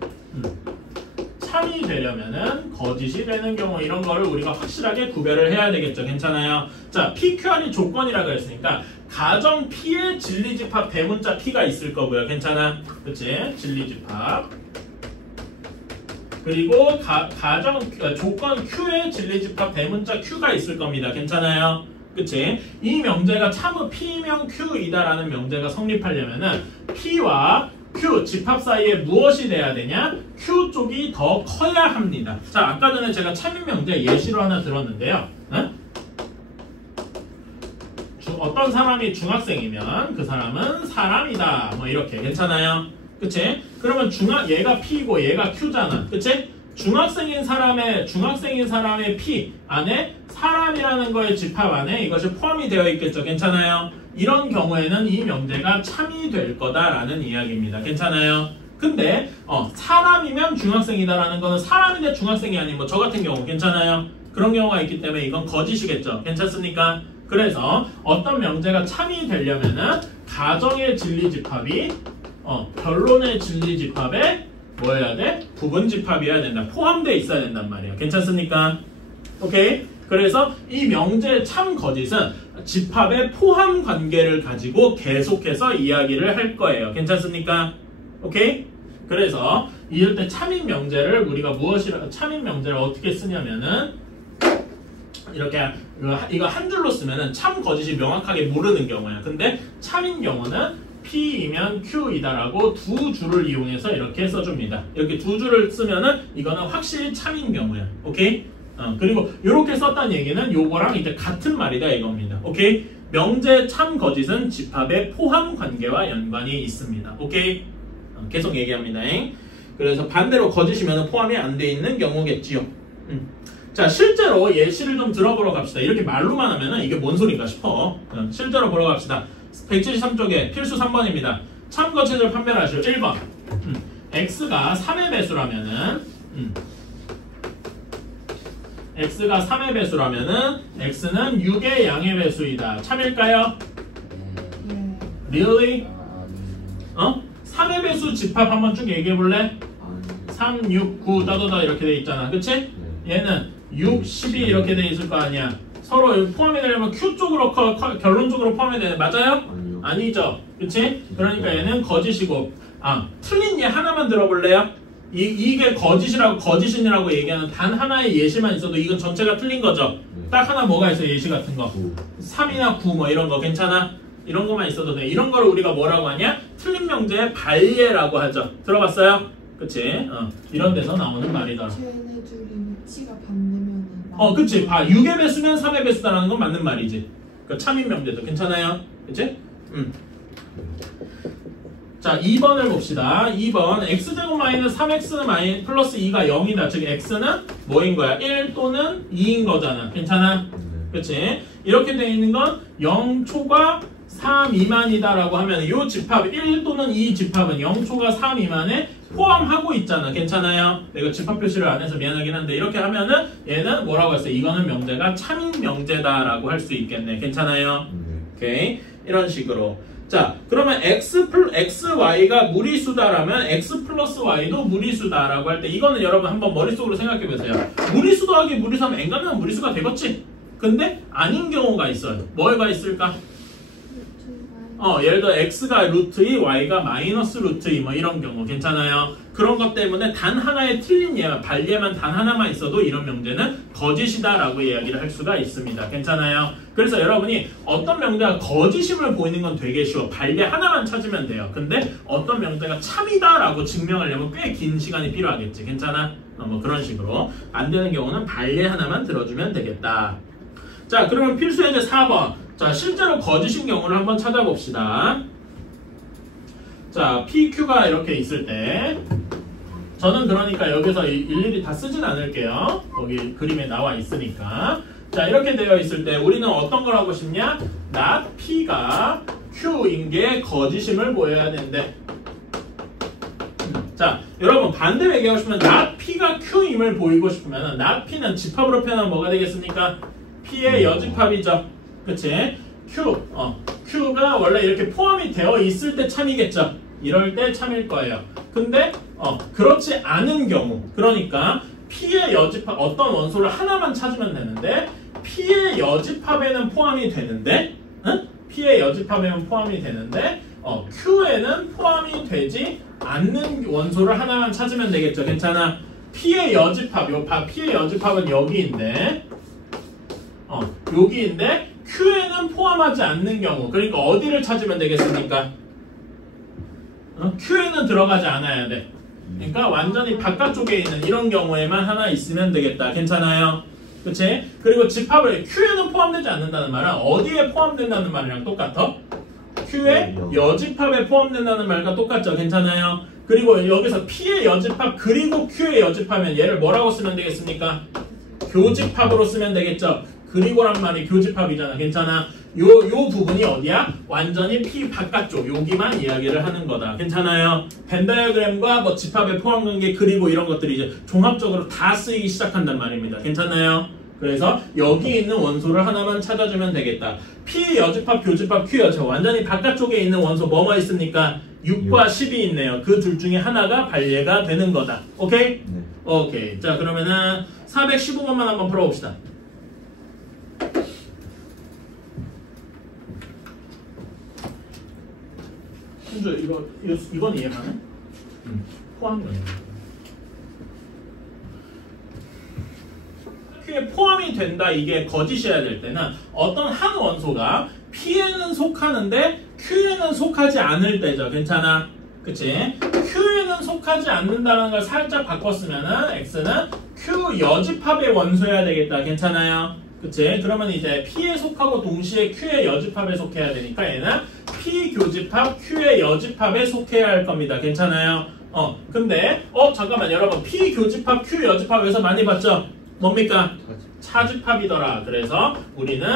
거짓이 되는 경우 이런 거를 우리가 확실하게 구별을 해야 되겠죠. 괜찮아요? 자, PQR이 조건이라고 했으니까 가정 P의 진리집합 대문자 P가 있을 거고요. 괜찮아? 그치? 진리집합. 그리고 조건 Q의 진리집합 대문자 Q가 있을 겁니다. 괜찮아요? 그치? 이 명제가 참으로 P면 Q이다라는 명제가 성립하려면은 P와 Q 집합 사이에 무엇이 돼야 되냐? Q 쪽이 더 커야 합니다. 자, 아까 전에 제가 참인 명제 예시로 하나 들었는데요. 어떤 사람이 중학생이면 그 사람은 사람이다. 뭐 이렇게. 괜찮아요? 그치? 그러면 얘가 P고 얘가 Q잖아. 그치? 중학생인 사람의 P 안에 사람이라는 거의 집합 안에 이것이 포함이 되어 있겠죠. 괜찮아요? 이런 경우에는 이 명제가 참이 될 거다라는 이야기입니다. 괜찮아요? 근데 사람이면 중학생이다라는 거는 사람이 대 중학생이 아닌 뭐 저 같은 경우 괜찮아요? 그런 경우가 있기 때문에 이건 거짓이겠죠. 괜찮습니까? 그래서 어떤 명제가 참이 되려면은 가정의 진리집합이 결론의 진리집합에 뭐 해야 돼? 부분집합이어야 된다. 포함되어 있어야 된단 말이에요. 괜찮습니까? 오케이? 그래서 이 명제 참 거짓은 집합의 포함 관계를 가지고 계속해서 이야기를 할 거예요. 괜찮습니까? 오케이? 그래서 이럴 때 참인 명제를 우리가 참인 명제를 어떻게 쓰냐면은 이렇게 이거 한 줄로 쓰면은 참 거짓이 명확하게 모르는 경우야. 근데 참인 경우는 P이면 Q이다라고 두 줄을 이용해서 이렇게 써줍니다. 이렇게 두 줄을 쓰면은 이거는 확실히 참인 경우야. 오케이? 그리고 이렇게 썼다는 얘기는 요거랑 이제 같은 말이다 이겁니다. 오케이? 명제 참 거짓은 집합의 포함 관계와 연관이 있습니다. 오케이? 계속 얘기합니다. 그래서 반대로 거짓이면 포함이 안 돼 있는 경우겠지요. 자, 실제로 예시를 좀 들어보러 갑시다. 이렇게 말로만 하면은 이게 뭔 소린가 싶어. 실제로 보러 갑시다. 173쪽에 필수 3번입니다. 참 거짓을 판별하시오. 1번. x가 3의 배수라면은 x가 3의 배수라면은 x는 6의 양의 배수이다. 참일까요? Really? 3의 배수 집합 한번 쭉 얘기해 볼래? 3, 6, 9 따다다 이렇게 돼 있잖아. 그치? 얘는 6, 12 이렇게 돼 있을 거 아니야. 서로 포함이 되려면 Q 쪽으로 결론적으로 포함이 되네. 맞아요? 아니죠. 그치? 그러니까 얘는 거짓이고 틀린 예 하나만 들어볼래요? 이게 거짓이라고 얘기하는 단 하나의 예시만 있어도 이건 전체가 틀린 거죠. 딱 하나 뭐가 있어 예시 같은 거 3이나 9 뭐 이런 거 괜찮아? 이런 거만 있어도 돼. 이런 거를 우리가 뭐라고 하냐? 틀린 명제의 발예라고 하죠. 들어봤어요? 그치? 이런 데서 나오는 말이다. 쟤네 둘이 위치가 반대면은 그치? 6의 배수면 3의 배수다라는 건 맞는 말이지. 그 참인 명제도 괜찮아요? 그치? 자, 2번을 봅시다. 2번 x제곱 마이너스 3x 플러스 2가 0이다. 즉 x는 뭐인 거야? 1 또는 2인 거잖아. 괜찮아? 그치? 이렇게 돼 있는 건 0초가 3 미만이다 라고 하면 이 집합 1 또는 2 집합은 0초가 3 미만에 포함하고 있잖아. 괜찮아요? 내가 집합 표시를 안 해서 미안하긴 한데 이렇게 하면은 얘는 뭐라고 했어요? 이거는 명제가 참인 명제다 라고 할 수 있겠네. 괜찮아요? 오케이. 이런 식으로. 자, 그러면 xy가 무리수다라면 x 플러스 y도 무리수다라고 할 때 이거는 여러분 한번 머릿속으로 생각해 보세요. 무리수 더하기 무리수하면 n가면 무리수가 되겠지? 근데 아닌 경우가 있어요. 뭐가 있을까? 예를 들어 x가 루트 2, y가 마이너스 루트 2 뭐 이런 경우 괜찮아요? 그런 것 때문에 단 하나의 틀린 예만, 발예만 단 하나만 있어도 이런 명제는 거짓이다라고 이야기를 할 수가 있습니다. 괜찮아요? 그래서 여러분이 어떤 명제가 거짓임을 보이는 건 되게 쉬워. 발예 하나만 찾으면 돼요. 근데 어떤 명제가 참이다라고 증명하려면 꽤 긴 시간이 필요하겠지. 괜찮아? 뭐 그런 식으로 안 되는 경우는 발예 하나만 들어주면 되겠다. 자, 그러면 필수 예제 4번. 자, 실제로 거짓인 경우를 한번 찾아봅시다. 자, PQ가 이렇게 있을 때 저는 그러니까 여기서 일일이 다 쓰진 않을게요. 거기 그림에 나와 있으니까. 자, 이렇게 되어 있을 때 우리는 어떤 걸 하고 싶냐? not P가 Q인 게 거짓임을 보여야 된대. 자, 여러분 반대로 얘기하고 싶으면 not P가 Q임을 보이고 싶으면 not P는 집합으로 표현하면 뭐가 되겠습니까? P의 여집합이죠. 그치? Q가 원래 이렇게 포함이 되어 있을 때 참이겠죠. 이럴 때 참일 거예요. 근데 그렇지 않은 경우, 그러니까 P의 여집합 어떤 원소를 하나만 찾으면 되는데 P의 여집합에는 포함이 되는데 P의 여집합에는 포함이 되는데 Q에는 포함이 되지 않는 원소를 하나만 찾으면 되겠죠. 괜찮아? P의 여집합, P의 여집합은 여기인데 여기인데 Q에는 포함하지 않는 경우, 그러니까 어디를 찾으면 되겠습니까? Q에는 들어가지 않아야 돼. 그러니까 완전히 바깥쪽에 있는 이런 경우에만 하나 있으면 되겠다. 괜찮아요? 그치? 그리고 집합을 Q에는 포함되지 않는다는 말은 어디에 포함된다는 말이랑 똑같아? Q의 여집합에 포함된다는 말과 똑같죠? 괜찮아요? 그리고 여기서 P의 여집합 그리고 Q의 여집합이면 얘를 뭐라고 쓰면 되겠습니까? 교집합으로 쓰면 되겠죠? 그리고란 말이 교집합이잖아. 괜찮아? 요 부분이 어디야? 완전히 P 바깥쪽 여기만 이야기를 하는 거다. 괜찮아요? 벤 다이어그램과 뭐 집합의 포함관계 그리고 이런 것들이 이제 종합적으로 다 쓰이기 시작한단 말입니다. 괜찮아요? 그래서 여기 있는 원소를 하나만 찾아주면 되겠다. P 여집합, 교집합, Q 여집합 완전히 바깥쪽에 있는 원소 뭐뭐 있습니까? 6과 10이 있네요. 그 둘 중에 하나가 발예가 되는 거다. 오케이? 네. 오케이. 자, 그러면은 415번만 한번 풀어봅시다. 순주 이건 이해가네? 포함이네. Q에 포함이 된다 이게 거짓이어야 될 때는 어떤 한 원소가 P에는 속하는데 Q에는 속하지 않을 때죠. 괜찮아? 그치? Q에는 속하지 않는다는 걸 살짝 바꿨으면은 X는 Q 여집합의 원소여야 되겠다. 괜찮아요? 그치? 그러면 이제 P에 속하고 동시에 Q의 여집합에 속해야 되니까 얘는 P 교집합 Q의 여집합에 속해야 할 겁니다. 괜찮아요? 근데 잠깐만 여러분 P 교집합 Q 여집합에서 많이 봤죠? 뭡니까? 차집합이더라. 그래서 우리는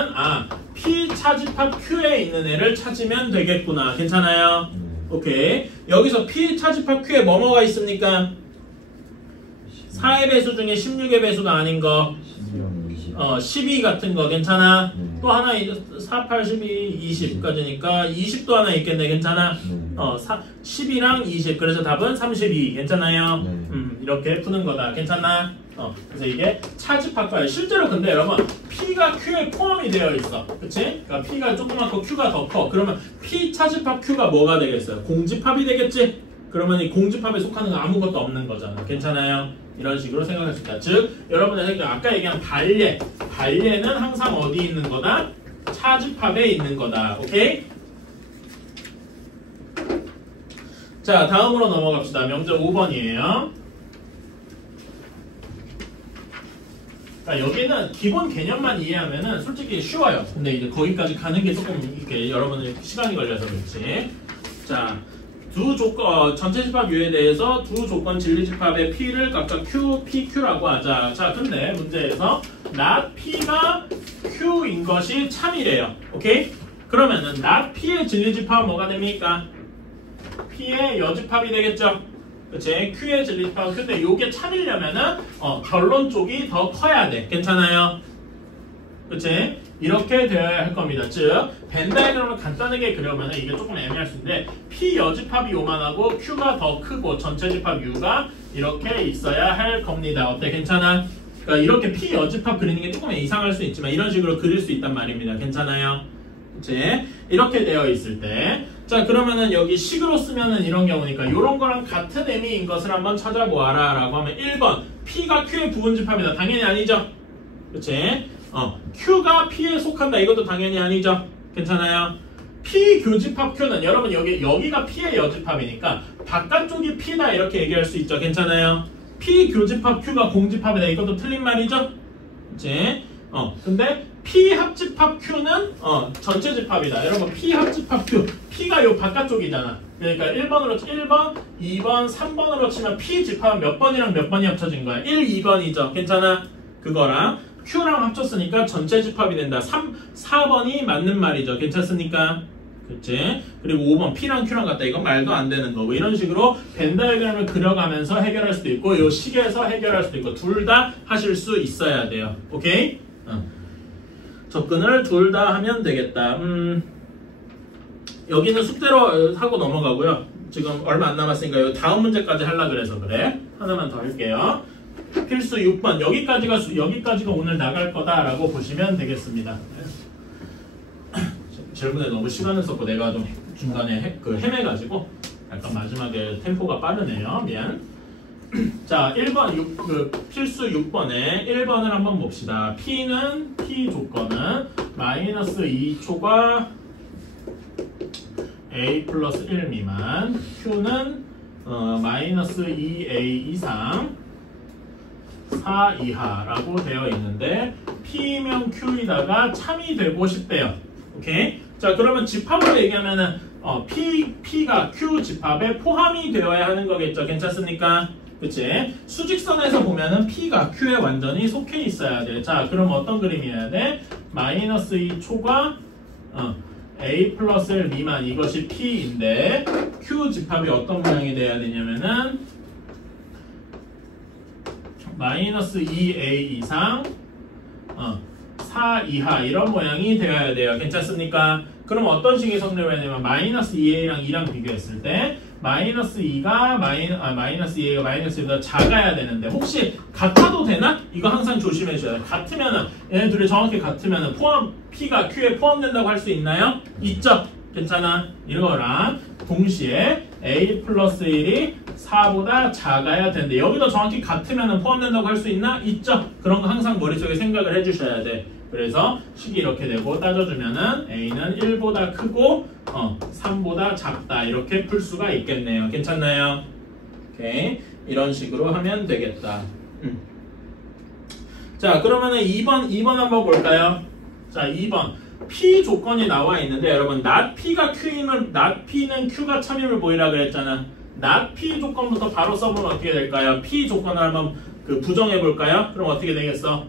P 차집합 Q에 있는 애를 찾으면 되겠구나. 괜찮아요? 오케이. 여기서 P 차집합 Q에 뭐가 있습니까? 4의 배수 중에 16의 배수가 아닌 거 12 같은 거 괜찮아? 또 하나 4, 8, 12, 20까지니까 20도 하나 있겠네. 괜찮아? 10이랑 20 그래서 답은 32 괜찮아요? 이렇게 푸는 거다. 괜찮나? 그래서 이게 차집합과예요. 실제로 근데 여러분 P가 Q에 포함이 되어 있어. 그치? 그러니까 P가 조그맣고 Q가 더 커. 그러면 P 차집합 Q가 뭐가 되겠어요? 공집합이 되겠지? 그러면 이 공집합에 속하는 거 아무것도 없는 거잖아. 괜찮아요? 이런 식으로 생각할 수 있다. 즉 여러분들 아까 얘기한 발예는 항상 어디 있는 거다? 차집합에 있는 거다. 오케이? 자 다음으로 넘어갑시다. 명절 5번이에요. 여기는 기본 개념만 이해하면은 솔직히 쉬워요. 근데 이제 거기까지 가는 게 조금 이렇게 여러분들 시간이 걸려서 그렇지. 자, 두 조건 전체 집합 U에 대해서 두 조건 진리 집합의 P를 각각 Q, PQ라고 하자. 자, 근데 문제에서 not P가 Q인 것이 참이래요. 오케이? 그러면은 not P의 진리 집합은 뭐가 됩니까? P의 여집합이 되겠죠? 그치? Q의 진리집합 근데 요게 참이려면은 결론 쪽이 더 커야 돼. 괜찮아요? 그치? 이렇게 되어야 할 겁니다. 즉 벤 다이그램을 간단하게 그려면은 이게 조금 애매할 수 있는데 P 여집합이 요만하고 Q가 더 크고 전체 집합 U가 이렇게 있어야 할 겁니다. 어때? 괜찮아? 그러니까 이렇게 P 여집합 그리는 게 조금 이상할 수 있지만 이런 식으로 그릴 수 있단 말입니다. 괜찮아요? 그치? 이렇게 되어 있을 때 자 그러면은 여기 식으로 쓰면은 이런 경우니까 이런 거랑 같은 의미인 것을 한번 찾아보아라 라고 하면 1번 P가 Q의 부분집합이다. 당연히 아니죠? 그치? Q가 P에 속한다. 이것도 당연히 아니죠? 괜찮아요? P 교집합 Q는 여러분 여기가 P의 여집합이니까 바깥쪽이 P다 이렇게 얘기할 수 있죠? 괜찮아요? P 교집합 Q가 공집합이다. 이것도 틀린 말이죠? 그치? 근데 P 합집합 Q는 전체 집합이다. 여러분 P 합집합 Q P가 요 바깥쪽이잖아. 그러니까 1번, 2번, 3번으로 치면 P 집합은 몇 번이랑 몇 번이 합쳐진 거야? 1, 2번이죠. 괜찮아? 그거랑 Q랑 합쳤으니까 전체 집합이 된다. 4번이 맞는 말이죠. 괜찮습니까? 그치? 그리고 5번 P랑 Q랑 같다. 이건 말도 안 되는 거고 이런 식으로 벤 다이그램을 그려가면서 해결할 수도 있고 요 식에서 해결할 수도 있고 둘 다 하실 수 있어야 돼요. 오케이? 접근을 둘 다 하면 되겠다. 여기는 숙제로 하고 넘어가고요. 지금 얼마 안 남았으니까 다음 문제까지 하려고 그래서 그래. 하나만 더 할게요. 필수 6번 여기까지가 오늘 나갈 거다라고 보시면 되겠습니다. 질문에 너무 시간을 썼고 내가 좀 중간에 헤매가지고 약간 마지막에 템포가 빠르네요. 미안. 자, 1번 필수 6번에 1번을 한번 봅시다. P는 P 조건은 마이너스 2초가 A 플러스 1 미만 Q는 마이너스 2A 이상 4 이하라고 되어 있는데 P면 Q이다가 참이 되고 싶대요. 오케이? 자, 그러면 집합으로 얘기하면은 P가 Q 집합에 포함이 되어야 하는 거겠죠. 괜찮습니까? 그치? 수직선에서 보면은 P가 Q에 완전히 속해 있어야 돼. 자, 그럼 어떤 그림이어야 돼? 마이너스 2초가 A 플러스 1 미만 이것이 P인데 Q 집합이 어떤 모양이 돼야 되냐면은 마이너스 2A 이상 4 이하 이런 모양이 되어야 돼요. 괜찮습니까? 그럼 어떤 식의 성립을 해야 되냐면 마이너스 2a랑 2랑 비교했을 때 마이너스 2가 마이너스 2a가 마이너스 2보다 작아야 되는데 혹시 같아도 되나? 이거 항상 조심해 주셔야 돼요. 같으면은 얘네 둘이 정확히 같으면은 p가 q에 포함된다고 할 수 있나요? 있죠? 괜찮아. 이거랑 동시에 a 플러스 1이 4보다 작아야 되는데 여기도 정확히 같으면 포함된다고 할 수 있나? 있죠? 그런 거 항상 머릿속에 생각을 해주셔야 돼. 그래서 식이 이렇게 되고 따져주면은 a는 1보다 크고 3보다 작다 이렇게 풀 수가 있겠네요. 괜찮나요? 오케이. 이런 식으로 하면 되겠다. 자 그러면은 2번 한번 볼까요? 자 2번 P 조건이 나와 있는데 여러분 not P가 Q임을 not P는 Q가 참임을 보이라 그랬잖아. not P 조건부터 바로 써보면 어떻게 될까요? P 조건을 한번 부정해 볼까요? 그럼 어떻게 되겠어?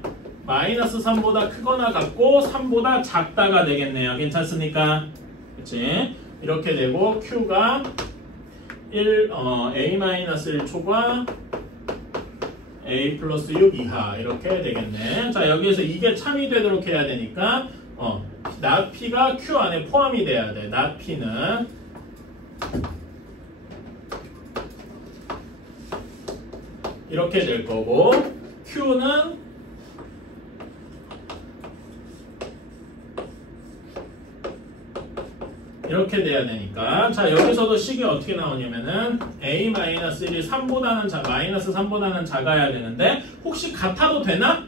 마이너스 3보다 크거나 같고 3보다 작다가 되겠네요. 괜찮습니까? 그치? 이렇게 되고 Q가 A-1 초과 A 플러스 6 이하 이렇게 되겠네. 자 여기에서 이게 참이 되도록 해야 되니까 not P가 Q 안에 포함이 돼야 돼. not P는 이렇게 될 거고 Q는 이렇게 돼야 되니까 자 여기서도 식이 어떻게 나오냐면은 A-1이 3보다는 마이너스 3보다는 작아야 되는데 혹시 같아도 되나?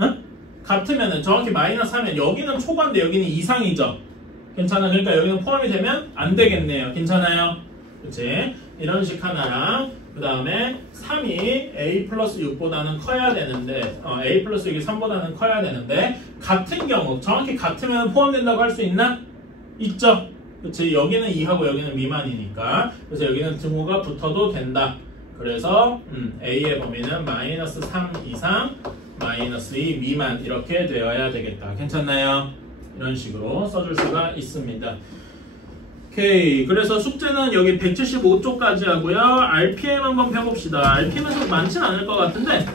응? 같으면은 정확히 마이너스 하면 여기는 초과인데 여기는 이상이죠. 괜찮아. 그러니까 여기는 포함이 되면 안 되겠네요. 괜찮아요? 그치? 이런 식 하나랑 그 다음에 3이 a 플러스 6보다는 커야 되는데 a 플러스 6이 3보다는 커야 되는데 같은 경우 정확히 같으면 포함된다고 할 수 있나? 있죠. 그치? 여기는 2하고 여기는 미만이니까 그래서 여기는 등호가 붙어도 된다. 그래서 a의 범위는 마이너스 3 이상 마이너스 2 미만 이렇게 되어야 되겠다. 괜찮나요? 이런 식으로 써줄 수가 있습니다. 오케이. 그래서 숙제는 여기 175쪽까지 하고요. RPM 한번 펴봅시다. RPM은 좀 많진 않을 것 같은데